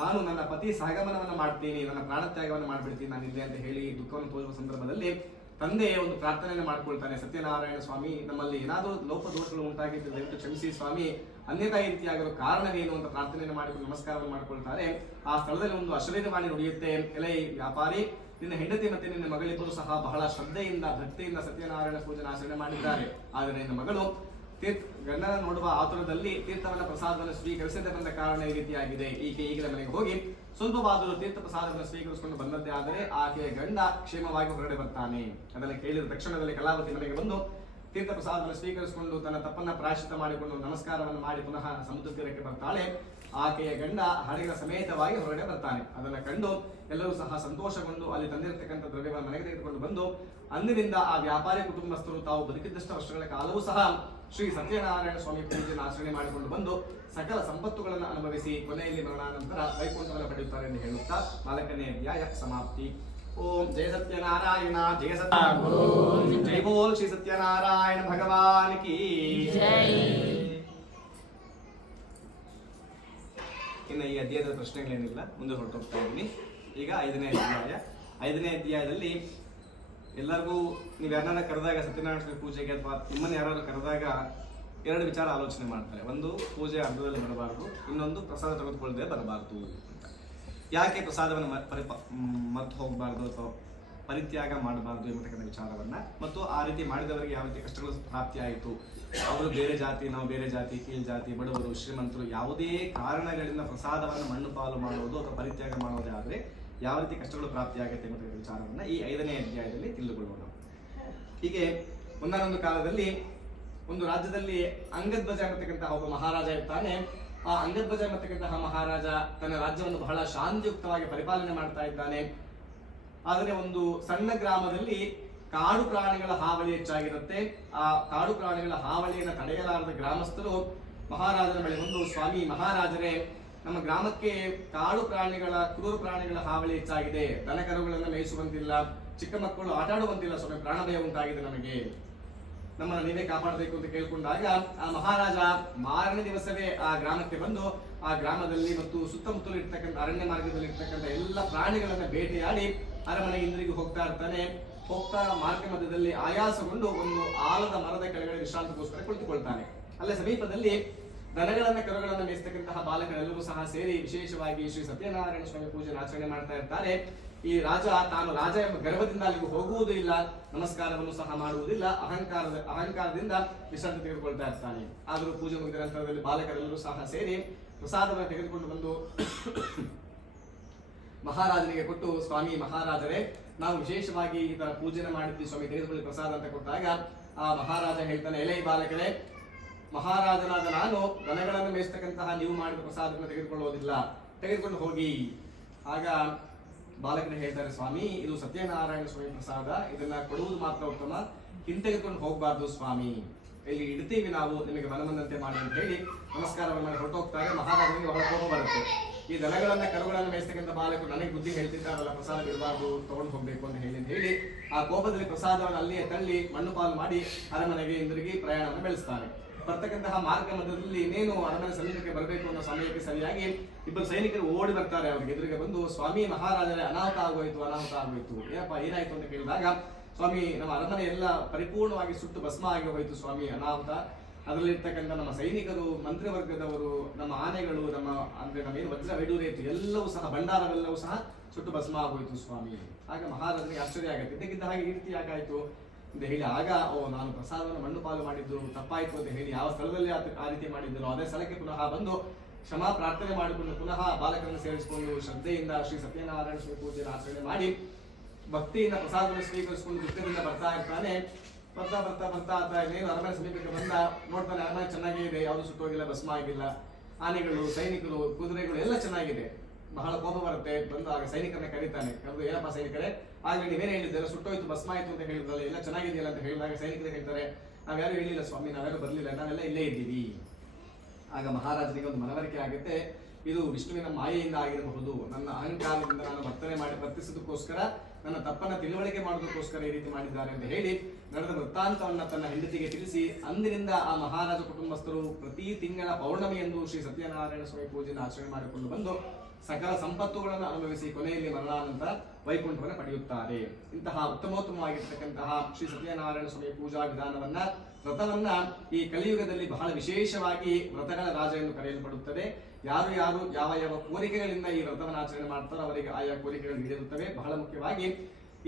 ನಾನು ನನ್ನ ಪತಿ ಸಹಗಮನವನ್ನು ಮಾಡ್ತೀನಿ, ನನ್ನ ಪ್ರಾಣತ್ಯಾಗವನ್ನು ಮಾಡ್ಬಿಡ್ತೀನಿ ನಾನಿದೆ ಅಂತ ಹೇಳಿ ದುಃಖವನ್ನು ತೋರುವ ಸಂದರ್ಭದಲ್ಲಿ ತಂದೆ ಒಂದು ಪ್ರಾರ್ಥನೆಯನ್ನು ಮಾಡ್ಕೊಳ್ತಾನೆ, ಸತ್ಯನಾರಾಯಣ ಸ್ವಾಮಿ ನಮ್ಮಲ್ಲಿ ಏನಾದರೂ ಲೋಪದೋಷಗಳು ಉಂಟಾಗಿದ್ದು ದಯವಿಟ್ಟು ಕ್ಷಮಿಸಿ ಸ್ವಾಮಿ, ಅನ್ಯತಾ ಈ ರೀತಿಯಾಗಿರೋ ಕಾರಣವೇನು ಅಂತ ಪ್ರಾರ್ಥನೆಯನ್ನು ಮಾಡಿಕೊಂಡು ನಮಸ್ಕಾರವನ್ನು ಮಾಡ್ಕೊಳ್ತಾರೆ. ಆ ಸ್ಥಳದಲ್ಲಿ ಒಂದು ಅಶ್ವವೇಧವಾಣಿ ನುಡಿಯುತ್ತೆ, ಎಲೆ ವ್ಯಾಪಾರಿ, ನಿನ್ನ ಹೆಂಡತಿ ಮತ್ತೆ ನಿನ್ನ ಮಗಳಿಬ್ಬರು ಸಹ ಬಹಳ ಶ್ರದ್ಧೆಯಿಂದ ಭಕ್ತಿಯಿಂದ ಸತ್ಯನಾರಾಯಣ ಪೂಜನ ಆಚರಣೆ ಮಾಡಿದ್ದಾರೆ, ಆದರೆ ನಿನ್ನ ಮಗಳು ಗಂಡನ ನೋಡುವ ಆತುರದಲ್ಲಿ ತೀರ್ಥವನ್ನ ಪ್ರಸಾದವನ್ನು ಸ್ವೀಕರಿಸದೆ ಬಂದ ಕಾರಣ ಈ ರೀತಿಯಾಗಿದೆ. ಈಕೆ ಈಗಲೇ ಮನೆಗೆ ಹೋಗಿ ಸ್ವಲ್ಪವಾದರೂ ತೀರ್ಥ ಪ್ರಸಾದವನ್ನು ಸ್ವೀಕರಿಸಿಕೊಂಡು ಬಂದದ್ದೇ ಆದರೆ ಆಕೆಯ ಗಂಡ ಕ್ಷೇಮವಾಗಿ ಹೊರಗಡೆ ಬರ್ತಾನೆ. ಅದನ್ನು ಕೇಳಿದ ತಕ್ಷಣದಲ್ಲಿ ಕಲಾವತಿ ಮನೆಗೆ ಬಂದು ತೀರ್ಥ ಪ್ರಸಾದವನ್ನು ಸ್ವೀಕರಿಸಿಕೊಂಡು ತನ್ನ ತಪ್ಪನ್ನ ಪ್ರಾಯಶ್ಚಿತ್ತ ಮಾಡಿಕೊಂಡು ನಮಸ್ಕಾರವನ್ನು ಮಾಡಿ ಪುನಃ ಸಮುದ್ರ ತೀರಕ್ಕೆ ಬರ್ತಾಳೆ. ಆಕೆಯ ಗಂಡ ಹಡಗಿನ ಸಮೇತವಾಗಿ ಹೊರಗಡೆ ಬರ್ತಾನೆ. ಅದನ್ನು ಕಂಡು ಎಲ್ಲರೂ ಸಹ ಸಂತೋಷಗೊಂಡು ಅಲ್ಲಿ ತಂದಿರತಕ್ಕಂಥ ದ್ರವ್ಯವನ್ನು ಮನೆಗೆ ತೆಗೆದುಕೊಂಡು ಬಂದು ಅಂದಿನಿಂದ ಆ ವ್ಯಾಪಾರಿ ಕುಟುಂಬಸ್ಥರು ತಾವು ಬದುಕಿದ್ದಷ್ಟು ವರ್ಷಗಳ ಕಾಲವೂ ಸಹ ಶ್ರೀ ಸತ್ಯನಾರಾಯಣ ಸ್ವಾಮಿ ಪೂಜೆಯನ್ನು ಆಚರಣೆ ಮಾಡಿಕೊಂಡು ಬಂದು ಸಕಲ ಸಂಪತ್ತುಗಳನ್ನು ಅನುಭವಿಸಿ ಕೊನೆಯಲ್ಲಿ ಮರಣಾನಂತರ ವೈಕುಂಠವನ್ನು ಪಡೆಯುತ್ತಾರೆ ಎಂದು ಹೇಳುತ್ತಾ 4ನೇ ಅಧ್ಯಾಯ ಸಮಾಪ್ತಿ. ಓಂ ಜಯ ಸತ್ಯನಾರಾಯಣ ಜಯ ಸತ್ಯ ಜೈ ಬೋಲ್ ಶ್ರೀ ಸತ್ಯನಾರಾಯಣ ಭಗವಾನ್ ಕಿ ಜೈ. ಇನ್ನು ಈ ಅಧ್ಯಾಯದ ಪ್ರಶ್ನೆಗಳೇನಿಲ್ಲ, ಮುಂದೆ ಹೊರಟೋಗ್ತಾ ಇದ್ದೀನಿ. ಈಗ 5ನೇ ಅಧ್ಯಾಯ. 5ನೇ ಅಧ್ಯಾಯದಲ್ಲಿ ಎಲ್ಲರಿಗೂ ನೀವು ಯಾರನ್ನ ಕರೆದಾಗ ಸತ್ಯನಾರಾಯಣ ಸ್ವಾಮಿ ಪೂಜೆಗೆ ಅಥವಾ ನಿಮ್ಮನ್ನು ಯಾರು ಕರೆದಾಗ 2 ವಿಚಾರ ಆಲೋಚನೆ ಮಾಡ್ತಾರೆ. ಒಂದು, ಪೂಜೆ ಅರ್ಧದಲ್ಲಿ ಬರಬಾರ್ದು, ಇನ್ನೊಂದು ಪ್ರಸಾದ ತೆಗೆದುಕೊಳ್ಳದೆ ಬರಬಾರ್ದು. ಯಾಕೆ ಪ್ರಸಾದವನ್ನು ಮರ್ತು ಹೋಗಬಾರ್ದು ಅಥವಾ ಪರಿತ್ಯಾಗ ಮಾಡಬಾರ್ದು ಎಂಬತಕ್ಕಂಥ ವಿಚಾರವನ್ನ, ಮತ್ತು ಆ ರೀತಿ ಮಾಡಿದವರಿಗೆ ಯಾವ ರೀತಿ ಕಷ್ಟಗಳು ಪ್ರಾಪ್ತಿಯಾಯಿತು, ಅವರು ಬೇರೆ ಜಾತಿ, ನಾವು ಬೇರೆ ಜಾತಿ, ಕೀಳ್ ಜಾತಿ, ಬಡವರು, ಶ್ರೀಮಂತರು, ಯಾವುದೇ ಕಾರಣಗಳಿಂದ ಪ್ರಸಾದವನ್ನು ಮಣ್ಣು ಪಾಲು ಮಾಡುವುದು ಅಥವಾ ಪರಿತ್ಯಾಗ ಮಾಡುವುದೇ ಆದರೆ ಯಾವ ರೀತಿ ಕಷ್ಟಗಳು ಪ್ರಾಪ್ತಿಯಾಗುತ್ತೆ ಎಂಬತಕ್ಕಂಥ ವಿಚಾರವನ್ನ ಈ 5ನೇ ಅಧ್ಯಾಯದಲ್ಲಿ ತಿಳಿದುಕೊಳ್ಳೋಣ. ಹೀಗೆ ಒಂದಾನೊಂದು ಕಾಲದಲ್ಲಿ ಒಂದು ರಾಜ್ಯದಲ್ಲಿ ಅಂಗಧ್ವಜ ಅನ್ನತಕ್ಕಂತಹ ಒಬ್ಬ ಮಹಾರಾಜ ಇರ್ತಾನೆ. ಆ ಅಂಗಧ್ವಜ ಅನ್ನತಕ್ಕಂತಹ ಮಹಾರಾಜ ತನ್ನ ರಾಜ್ಯವನ್ನು ಬಹಳ ಶಾಂತಿಯುಕ್ತವಾಗಿ ಪರಿಪಾಲನೆ ಮಾಡ್ತಾ ಇದ್ದಾನೆ. ಆದರೆ ಒಂದು ಸಣ್ಣ ಗ್ರಾಮದಲ್ಲಿ ಕಾಡು ಪ್ರಾಣಿಗಳ ಹಾವಳಿ ಹೆಚ್ಚಾಗಿರುತ್ತೆ. ಆ ಕಾಡು ಪ್ರಾಣಿಗಳ ಹಾವಳಿಯನ್ನು ತಡೆಯಲಾರದ ಗ್ರಾಮಸ್ಥರು ಮಹಾರಾಜನ ಬಳಿ ಬಂದು, ಸ್ವಾಮಿ ಮಹಾರಾಜರೇ, ನಮ್ಮ ಗ್ರಾಮಕ್ಕೆ ಕಾಡು ಪ್ರಾಣಿಗಳ, ಕ್ರೂರ ಪ್ರಾಣಿಗಳ ಹಾವಳಿ ಹೆಚ್ಚಾಗಿದೆ, ದನಕರುಗಳನ್ನು ಮೇಯಿಸುವಂತಿಲ್ಲ, ಚಿಕ್ಕ ಮಕ್ಕಳು ಆಟ ಆಡುವಂತಿಲ್ಲ ಸ್ವಾಮಿ, ಪ್ರಾಣಭಯ ಉಂಟಾಗಿದೆ, ನಮಗೆ ನಮ್ಮನ್ನು ನೀವೇ ಕಾಪಾಡಬೇಕು ಅಂತ ಕೇಳ್ಕೊಂಡಾಗ ಆ ಮಹಾರಾಜ ಮಾರನೇ ದಿವಸವೇ ಆ ಗ್ರಾಮಕ್ಕೆ ಬಂದು ಆ ಗ್ರಾಮದಲ್ಲಿ ಮತ್ತು ಸುತ್ತಮುತ್ತಲು ಇರ್ತಕ್ಕಂಥ ಅರಣ್ಯ ಮಾರ್ಗದಲ್ಲಿ ಇರ್ತಕ್ಕಂಥ ಎಲ್ಲ ಪ್ರಾಣಿಗಳನ್ನ ಬೇಟೆಯಾಡಿ ಅರಮನೆಗೆ ಹಿಂದಿರುಗಿ ಹೋಗ್ತಾ ಇರ್ತಾನೆ. ಹೋಗ್ತಾ ಮಾರ್ಗ ಮಧ್ಯದಲ್ಲಿ ಆಯಾಸಗೊಂಡು ಒಂದು ಆಲದ ಮರದ ಕೆಳಗಡೆ ವಿಶ್ರಾಂತಿಗೋಸ್ಕರ ಕುಳಿತುಕೊಳ್ತಾನೆ. ಅಲ್ಲೇ ಸಮೀಪದಲ್ಲಿ ದನಗಳನ್ನ ಕರುಗಳನ್ನ ಮೇಯಿಸ್ತಕ್ಕಂತಹ ಬಾಲಕರೆಲ್ಲರೂ ಸಹ ಸೇರಿ ವಿಶೇಷವಾಗಿ ಶ್ರೀ ಸತ್ಯನಾರಾಯಣ ಸ್ವಾಮಿ ಪೂಜೆ ಆಚರಣೆ ಮಾಡ್ತಾ ಇರ್ತಾರೆ. ಈ ರಾಜ ತಾನು ರಾಜ ಎಂಬ ಗರ್ವದಿಂದ ಅಲ್ಲಿಗೆ ಹೋಗುವುದೂ ಇಲ್ಲ, ನಮಸ್ಕಾರವನ್ನು ಸಹ ಮಾಡುವುದಿಲ್ಲ, ಅಹಂಕಾರದಿಂದ ವಿಶ್ರಾಂತಿ ತೆಗೆದುಕೊಳ್ತಾ ಇರ್ತಾನೆ. ಆದರೂ ಪೂಜೆ ಮುಗಿದ ನಂತರದಲ್ಲಿ ಬಾಲಕರೆಲ್ಲರೂ ಸಹ ಸೇರಿ ಪ್ರಸಾದವನ್ನು ತೆಗೆದುಕೊಂಡು ಬಂದು ಮಹಾರಾಜನಿಗೆ ಕೊಟ್ಟು, ಸ್ವಾಮಿ ಮಹಾರಾಜರೇ, ನಾವು ವಿಶೇಷವಾಗಿ ಈ ತರ ಪೂಜೆನ ಮಾಡಿದ್ವಿ ಸ್ವಾಮಿ, ತೆಗೆದುಕೊಳ್ಳಿ ಪ್ರಸಾದ ಅಂತ ಕೊಟ್ಟಾಗ ಆ ಮಹಾರಾಜ ಹೇಳ್ತಾನೆ, ಎಲೆ ಬಾಲಕರೇ, ಮಹಾರಾಜನಾದ ನಾನು ದನಗಳನ್ನು ಮೇಯಿಸ್ತಕ್ಕಂತಹ ನೀವು ಮಾಡಿದ ಪ್ರಸಾದವನ್ನು ತೆಗೆದುಕೊಳ್ಳುವುದಿಲ್ಲ, ತೆಗೆದುಕೊಂಡು ಹೋಗಿ. ಆಗ ಬಾಲಕರು ಹೇಳ್ತಾರೆ, ಸ್ವಾಮಿ ಇದು ಸತ್ಯನಾರಾಯಣ ಸ್ವಾಮಿ ಪ್ರಸಾದ, ಇದನ್ನ ಕೊಡುವುದು ಮಾತ್ರ ಉತ್ತಮ, ಹಿಂತೆಗೆದುಕೊಂಡು ಹೋಗಬಾರ್ದು ಸ್ವಾಮಿ, ಇಲ್ಲಿ ಇಡ್ತೀವಿ ನಾವು, ನಿಮಗೆ ಮನಬಂದಂತೆ ಮಾಡಿ ಅಂತ ಹೇಳಿ ನಮಸ್ಕಾರವನ್ನು ಮಾಡಿ ಹೊರಟೋಗ್ತಾರೆ. ಮಹಾರಾಜನಿಗೆ ಬಹಳ ಕೋಪ ಬರುತ್ತೆ. ಈ ದನಗಳನ್ನ ಕರುಗಳನ್ನ ಮೇಯಿಸ್ತಕ್ಕಂಥ ಬಾಲಕರು ನನಗೆ ಬುದ್ಧಿ ಹೇಳ್ತಿದ್ದಾರಲ್ಲ, ಪ್ರಸಾದ ಇರಬಾರ್ದು, ತಗೊಂಡು ಹೋಗ್ಬೇಕು ಅಂತ ಹೇಳಿ ಆ ಕೋಪದಲ್ಲಿ ಪ್ರಸಾದವನ್ನು ಅಲ್ಲಿಯೇ ತಳ್ಳಿ ಮಣ್ಣು ಪಾಲು ಮಾಡಿ ಅರಮನೆಗೆ ಹಿಂದಿರುಗಿ ಪ್ರಯಾಣವನ್ನು ಬೆಳೆಸ್ತಾರೆ. ಬರ್ತಕ್ಕಂತಹ ಮಾರ್ಗ ಮಧ್ಯದಲ್ಲಿ ಇನ್ನೇನು ಅರಮನೆ ಸಮೀಪಕ್ಕೆ ಬರಬೇಕು ಅನ್ನೋ ಸಮಯಕ್ಕೆ ಸರಿಯಾಗಿ ಇಬ್ಬರು ಸೈನಿಕರು ಓಡಿ ಬರ್ತಾರೆ. ಅವ್ರಿಗೆ ಎದುರಿಗೆ ಬಂದು, ಸ್ವಾಮಿ ಮಹಾರಾಜರೇ, ಅನಾಹುತ ಆಗೋಯ್ತು, ಏನಪ್ಪ ಏನಾಯ್ತು ಅಂತ ಕೇಳಿದಾಗ, ಸ್ವಾಮಿ ನಮ್ಮ ಅರಮನೆ ಎಲ್ಲ ಪರಿಪೂರ್ಣವಾಗಿ ಸುಟ್ಟು ಭಸ್ಮ ಆಗಿ ಹೋಯ್ತು ಸ್ವಾಮಿ, ಅನಾಹುತ. ಅದರಲ್ಲಿರ್ತಕ್ಕಂಥ ನಮ್ಮ ಸೈನಿಕರು, ಮಂತ್ರಿವರ್ಗದವರು, ನಮ್ಮ ಆನೆಗಳು, ನಮ್ಮೇನು ವಜ್ರ ವೈಡೂರ್ಯ ಇತ್ತು ಎಲ್ಲವೂ ಸಹ, ಭಂಡಾರವೆಲ್ಲವೂ ಸಹ ಸುಟ್ಟು ಭಸ್ಮ ಆಗೋಯ್ತು ಸ್ವಾಮಿ. ಆಗ ಮಹಾರಾಜನಿಗೆ ಆಶ್ಚರ್ಯ ಆಗುತ್ತೆ, ಇದಕ್ಕಿದ್ದ ಹಾಗೆ ಈ ರೀತಿ ಯಾಕಾಯ್ತು ಅಂತ ಹೇಳಿ. ಆಗ ನಾನು ಪ್ರಸಾದವನ್ನು ಮಣ್ಣು ಪಾಲು ಮಾಡಿದ್ದು ತಪ್ಪಾಯ್ತು ಅಂತ ಹೇಳಿ ಯಾವ ಸ್ಥಳದಲ್ಲಿ ಆ ರೀತಿ ಮಾಡಿದ್ದನೋ ಅದೇ ಸ್ಥಳಕ್ಕೆ ಪುನಃ ಬಂದು ಕ್ಷಮಾ ಪ್ರಾರ್ಥನೆ ಮಾಡಿಕೊಂಡು ಪುನಃ ಬಾಲಕರನ್ನು ಸೇರಿಸಿಕೊಂಡು ಶ್ರದ್ಧೆಯಿಂದ ಶ್ರೀ ಸತ್ಯನಾರಾಯಣ ಸ್ವಾಮಿ ಪೂಜೆಯನ್ನು ಆಚರಣೆ ಮಾಡಿ ಭಕ್ತಿಯಿಂದ ಪ್ರಸಾದವನ್ನು ಸ್ವೀಕರಿಸಿಕೊಂಡು ದುಃಖದಿಂದ ಬರ್ತಾ ಇರ್ತಾನೆ. ಬರ್ತಾ ಇನ್ನೇನು ಅರಮನೆ ಸಮೀಪಕ್ಕೆ ಬಂದ ನೋಡ್ತಾನೆ, ಅರಮನೆ ಚೆನ್ನಾಗೇ ಇದೆ, ಯಾವುದು ಸುಟ್ಟೋಗಿಲ್ಲ, ಭಸ್ಮ ಆಗಿಲ್ಲ, ಆನೆಗಳು, ಸೈನಿಕರು, ಕುದುರೆಗಳು ಎಲ್ಲ ಚೆನ್ನಾಗಿದೆ. ಬಹಳ ಕೋಪ ಬರುತ್ತೆ. ಬಂದು ಆಗ ಸೈನಿಕರನ್ನ ಕರೀತಾನೆ. ಕರೆದು, ಏನಪ್ಪ ಸೈನಿಕರೇ, ಆಗ ನೀವೇನೇ ಹೇಳಿದ್ದೀರ, ಸುಟ್ಟೋಯ್ತು, ಭಸ್ಮ ಆಯ್ತು ಅಂತ ಹೇಳಿದ್ರಲ್ಲ, ಎಲ್ಲ ಚೆನ್ನಾಗಿದೆಯಲ್ಲ ಅಂತ ಹೇಳಿದಾಗ ಸೈನಿಕರು ಹೇಳ್ತಾರೆ, ನಾವ್ಯಾರು ಹೇಳಿಲ್ಲ ಸ್ವಾಮಿ, ನಾವ್ಯಾರು ಬರ್ಲಿಲ್ಲ, ನಾವೆಲ್ಲ ಇಲ್ಲೇ ಇದ್ದೀವಿ. ಆಗ ಮಹಾರಾಜನಿಗೆ ಒಂದು ಮನವರಿಕೆ ಆಗುತ್ತೆ, ಇದು ವಿಷ್ಣುವಿನ ಮಾಯೆಯಿಂದ ಆಗಿರಬಹುದು, ನನ್ನ ಅಹಂಕಾರದಿಂದ ನಾನು ವರ್ತಿಸೋದಕ್ಕೋಸ್ಕರ, ನನ್ನ ತಪ್ಪನ್ನ ತಿಳುವಳಿಕೆ ಮಾಡೋದಕ್ಕೋಸ್ಕರ ಈ ರೀತಿ ಮಾಡಿದ್ದಾರೆ ಅಂತ ಹೇಳಿ ನಡೆದ ವೃತ್ತಾಂತವನ್ನ ತನ್ನ ಹೆಂಡತಿಗೆ ತಿಳಿಸಿ, ಅಂದಿನಿಂದ ಆ ಮಹಾರಾಜ ಕುಟುಂಬಸ್ಥರು ಪ್ರತಿ ತಿಂಗಳ ಪೌರ್ಣಮಿಯಂದು ಶ್ರೀ ಸತ್ಯನಾರಾಯಣ ಸ್ವಾಮಿ ಪೂಜೆಯನ್ನು ಆಚರಣೆ ಮಾಡಿಕೊಂಡು ಬಂದು ಸಕಲ ಸಂಪತ್ತುಗಳನ್ನು ಅನುಭವಿಸಿ ಕೊನೆಯಲ್ಲಿ ಮರಣಾನಂತರ ವೈಕುಂಠವನ್ನು ಪಡೆಯುತ್ತಾರೆ. ಇಂತಹ ಉತ್ತಮೋತ್ತಮವಾಗಿರ್ತಕ್ಕಂತಹ ಶ್ರೀ ಸತ್ಯನಾರಾಯಣ ಸ್ವಾಮಿ ಪೂಜಾ ವಿಧಾನವನ್ನ, ವ್ರತವನ್ನ ಈ ಕಲಿಯುಗದಲ್ಲಿ ಬಹಳ ವಿಶೇಷವಾಗಿ ವ್ರತಗಳ ರಾಜ ಎಂದು ಕರೆಯಲ್ಪಡುತ್ತದೆ. ಯಾರು ಯಾವ ಕೋರಿಕೆಗಳಿಂದ ಈ ವ್ರತವನ್ನು ಆಚರಣೆ ಮಾಡ್ತಾರೋ ಅವರಿಗೆ ಆಯಾ ಕೋರಿಕೆಗಳು ಈಡೇರುತ್ತವೆ. ಬಹಳ ಮುಖ್ಯವಾಗಿ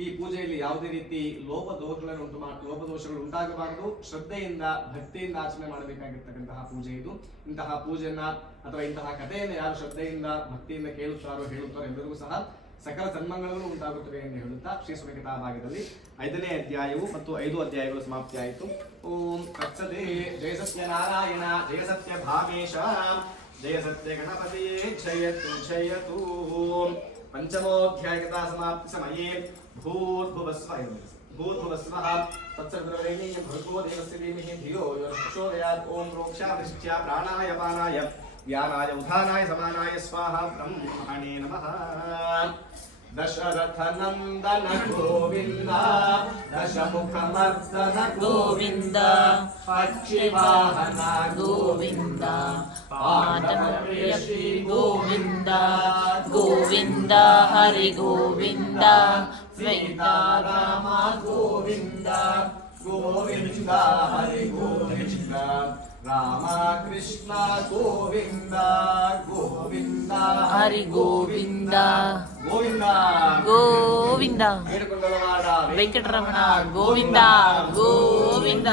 ಈ ಪೂಜೆಯಲ್ಲಿ ಯಾವುದೇ ರೀತಿ ಲೋಪದೋಷಗಳು ಉಂಟಾಗಬಾರದು. ಶ್ರದ್ಧೆಯಿಂದ ಭಕ್ತಿಯಿಂದ ಆಚರಣೆ ಮಾಡಬೇಕಾಗಿರ್ತಕ್ಕಂತಹ ಪೂಜೆ ಇದು. ಇಂತಹ ಪೂಜೆಯನ್ನ ಅಥವಾ ಇಂತಹ ಕಥೆಯನ್ನು ಯಾರು ಶ್ರದ್ಧೆಯಿಂದ ಭಕ್ತಿಯಿಂದ ಕೇಳುತ್ತಾರೋ ಹೇಳುತ್ತಾರೋ ಎಲ್ಲರಿಗೂ ಸಹ ಸಕಲ ಸನ್ಮಂಗಳಗಳು ಉಂಟಾಗುತ್ತವೆ ಎಂದು ಹೇಳುತ್ತಾ ಶ್ರೀ ಸುಮಿಕಥಾ ಭಾಗದಲ್ಲಿ 5ನೇ ಅಧ್ಯಾಯವು ಮತ್ತು 5 ಅಧ್ಯಾಯಗಳು ಸಮಾಪ್ತಿ ಆಯಿತು. ಓಂ ತತ್ಸದೇ. ಜಯ ಸತ್ಯ ನಾರಾಯಣ, ಜಯ ಸತ್ಯ ಭಾಮೇಶ, ಜಯ ಸತ್ಯ ಗಣಪತಿಯೇ, ಜಯತು ಜಯತು. ಪಂಚಮೋಧ್ಯಾಯಕಥಾ ಸಮಾಪ್ತಿ ಸಮಯೇ ಭೂರ್ಭುವಸ್ವಃ ತತ್ಸವಿತುರ್ವರೆಣ್ಯಂ ಭರ್ಗೋ ದೇವಸ್ಯ ಧೀಮಹಿ ಧಿಯೋ ಯೋ ನಃ ಪ್ರಚೋದಯಾತ್. ಓಂ ಪ್ರೋಕ್ಷಾಮೃತ್ಯ ಪ್ರಾಣಾಯ ಪಾನಾಯ ವ್ಯಾನಾಯ ಉಧಾನಾಯ ಸಮಾನಾಯ ಸ್ವಾಹ. ಬ್ರಹ್ಮಣೇ ನಮಃ. ದಶರಥ ನಂದನ ಗೋವಿಂದ, ದಶಮುಖ ಮರ್ದನ ಗೋವಿಂದ, ಪಕ್ಷಿವಾಹನ ಗೋವಿಂದ, ಪಾಂಡವಪ್ರಿಯ ಶ್ರೀ ಗೋವಿಂದ, ಗೋವಿಂದ ಹರಿ ಗೋವಿಂದ, ಸೀತಾರಾಮ ಗೋವಿಂದ, ಗೋವಿಂದ ಹರಿ ಗೋವಿಂದ, ರಾಮ ಕೃಷ್ಣ ಗೋವಿಂದ, ಗೋವಿಂದ ಹರಿ ಗೋವಿಂದ, ಗೋವಿಂದ ಗೋವಿಂದ ಬೇಡಿಕೊಂಡಲವಾಡ Venkataramana Govinda Govinda.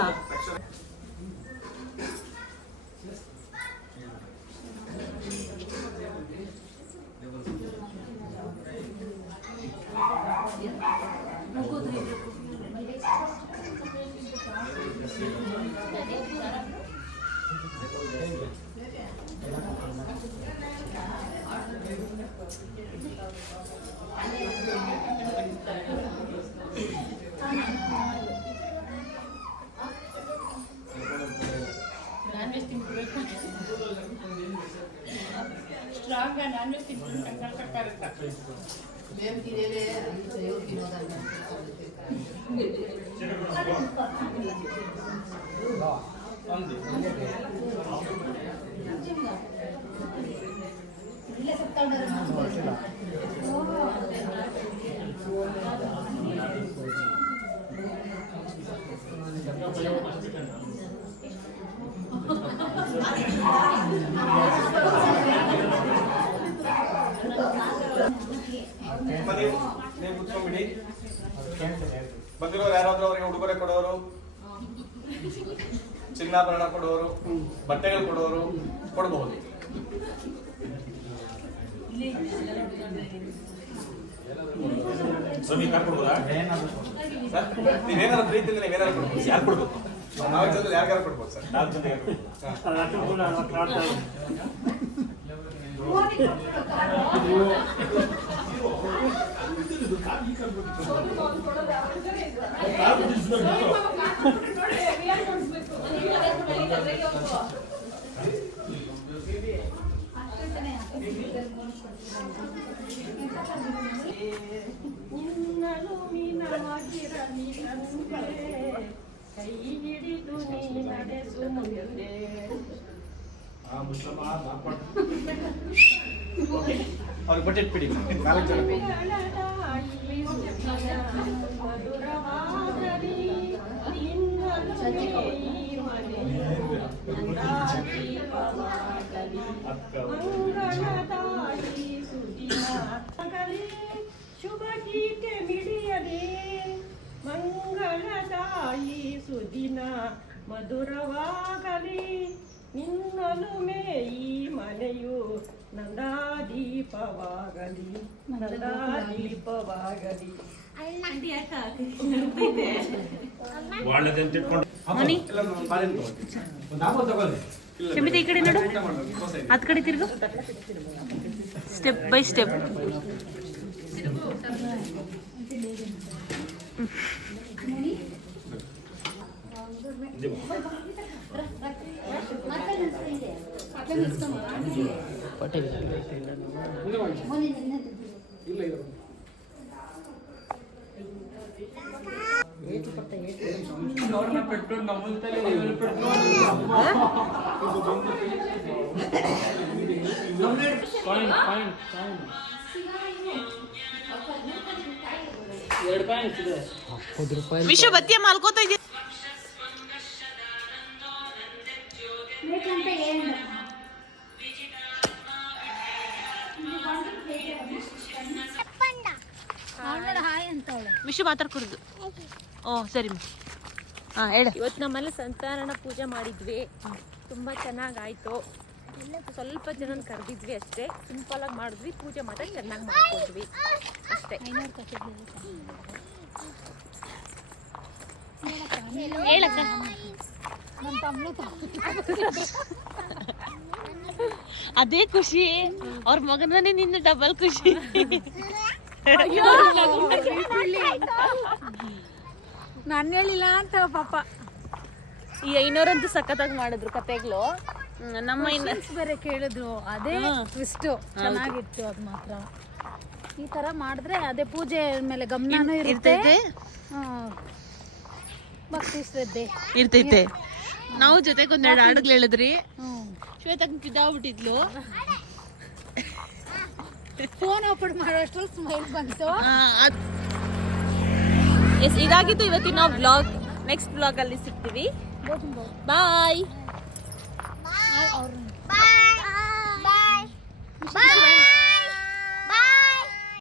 Strong non veg ತಿಂತೀನಿ ಕಂಗಾಲ್ ಕಟ್ಟಾಗುತ್ತೆ. ನೀವು ಕುತ್ಕೊಂಡ್ಬಿಡಿ. ಬಂದಿರೋರು ಯಾರಾದ್ರೂ ಅವರಿಗೆ ಉಡುಗೊರೆ ಕೊಡೋರು, ಚಿನ್ನಾಭರಣ ಕೊಡೋರು, ಬಟ್ಟೆಗಳು ಕೊಡೋರು ಕೊಡಬಹುದು. ನೀವೇನಾದ್ರು ಪ್ರೀತಿಯಿಂದ ನೀವೇನಾದ್ರು ಕೊಡ್ಬೋದು. ಯಾರು ಕೊಡ್ಬೇಕು? ನಾಲ್ಕು ಜನ ಯಾರಿಗಾರು ಕೊಡ್ಬೋದು ಸರ್. 4 ಜನ ಕೈ ಹಿಡಿದು ನೀ ನಡೆಸು ಮುಂದೆ. ಅವ್ರಿಗೆ ಬಟ್ಟೆಟ್ಬಿಡಿ. 4 ಜನ ಶುಭ ಗೀತೆ ಮಿಡಿಯದೆ ಮಂಗಳದಾಯಿ ಸುದಿನ ಮಧುರವಾಗಲಿ. ನಿನ್ನಲುಮೆ ಈ ಮನೆಯು ನಂದಾದೀಪವಾಗಲಿ, ನಂದಾದೀಪವಾಗಲಿ. ಶಮಿತ ಈ ಕಡೆ ನೋಡು, ಹತ್ ಕಡೆ ತಿರುಗು. Step by step. ವಿಶ್ವ ಬತ್ತಿಯ ಮಾಲ್ಕೋತಾ ಇದೆ. ಹಾಯ್ ಅಂತವಳೆ. ಮಿಶು ಮಾತಾಡ್ಕೊಡುದು. ಓ ಸರಿ ಹಾಂ ಹೇಳು. ಇವತ್ತು ನಮ್ಮಲ್ಲಿ ಸಂತಾನನ ಪೂಜೆ ಮಾಡಿದ್ವಿ, ತುಂಬ ಚೆನ್ನಾಗಾಯ್ತು. ಸ್ವಲ್ಪ ಜನ ಕರೆದಿದ್ವಿ ಅಷ್ಟೇ, ಸಿಂಪಲ್ ಆಗಿ ಮಾಡಿದ್ವಿ, ಪೂಜೆ ಮಾತ್ರ ಚೆನ್ನಾಗಿ ಮಾಡ್ಕೊಂಡ್ವಿ ಅಷ್ಟೇ. ಹೇಳಕ್ಕ. ಅದೇ ಖುಷಿ, ಅವ್ರ ಮಗನೇ ನಿನ್ನ ಡಬಲ್ ಖುಷಿ. ನಾನು ಹೇಳಿಲ್ಲ ಅಂತ ಪಾಪ. ಈ 500 ಅಂತೂ ಸಖತ್ತಾಗಿ ಮಾಡಿದ್ರು ಕತೆಗಳು. ನಮ್ಮ ಬೇರೆ ಕೇಳಿದ್ರು, ಅದೇ ಟ್ವಿಸ್ಟ್ ಚೆನ್ನಾಗಿತ್ತು. ಅದು ಮಾತ್ರ ಈ ತರ ಮಾಡಿದ್ರೆ ಅದೇ ಪೂಜೆ ಮೇಲೆ ಗಮನನೂ ಇರುತ್ತೆ, ಭಕ್ತಿ ಶ್ರದ್ಧೆ ಇರ್ತೈತೆ. ನಾವು ಜೊತೆಗೆ ಒಂದೆರಡು ಹಾಡುಗಳು ಹೇಳಿದ್ರಿ. ಶ್ವೇತಂಗ್ ಬಿದ್ದಾಗ್ಬಿಟ್ಟಿದ್ಲು. ಫೋನ್ ಓಪನ್ ಮಾಡೋಷ್ಟ್ರಲ್ಲಿ ಸ್ಮೈಲ್ ಬಂತು. ಇದಾಗಿತ್ತು ಇವತ್ತಿನ ಬ್ಲಾಗ್. ನೆಕ್ಸ್ಟ್ ಬ್ಲಾಗ್ ಅಲ್ಲಿ ಸಿಗ್ತೀವಿ. ಬಾಯ್.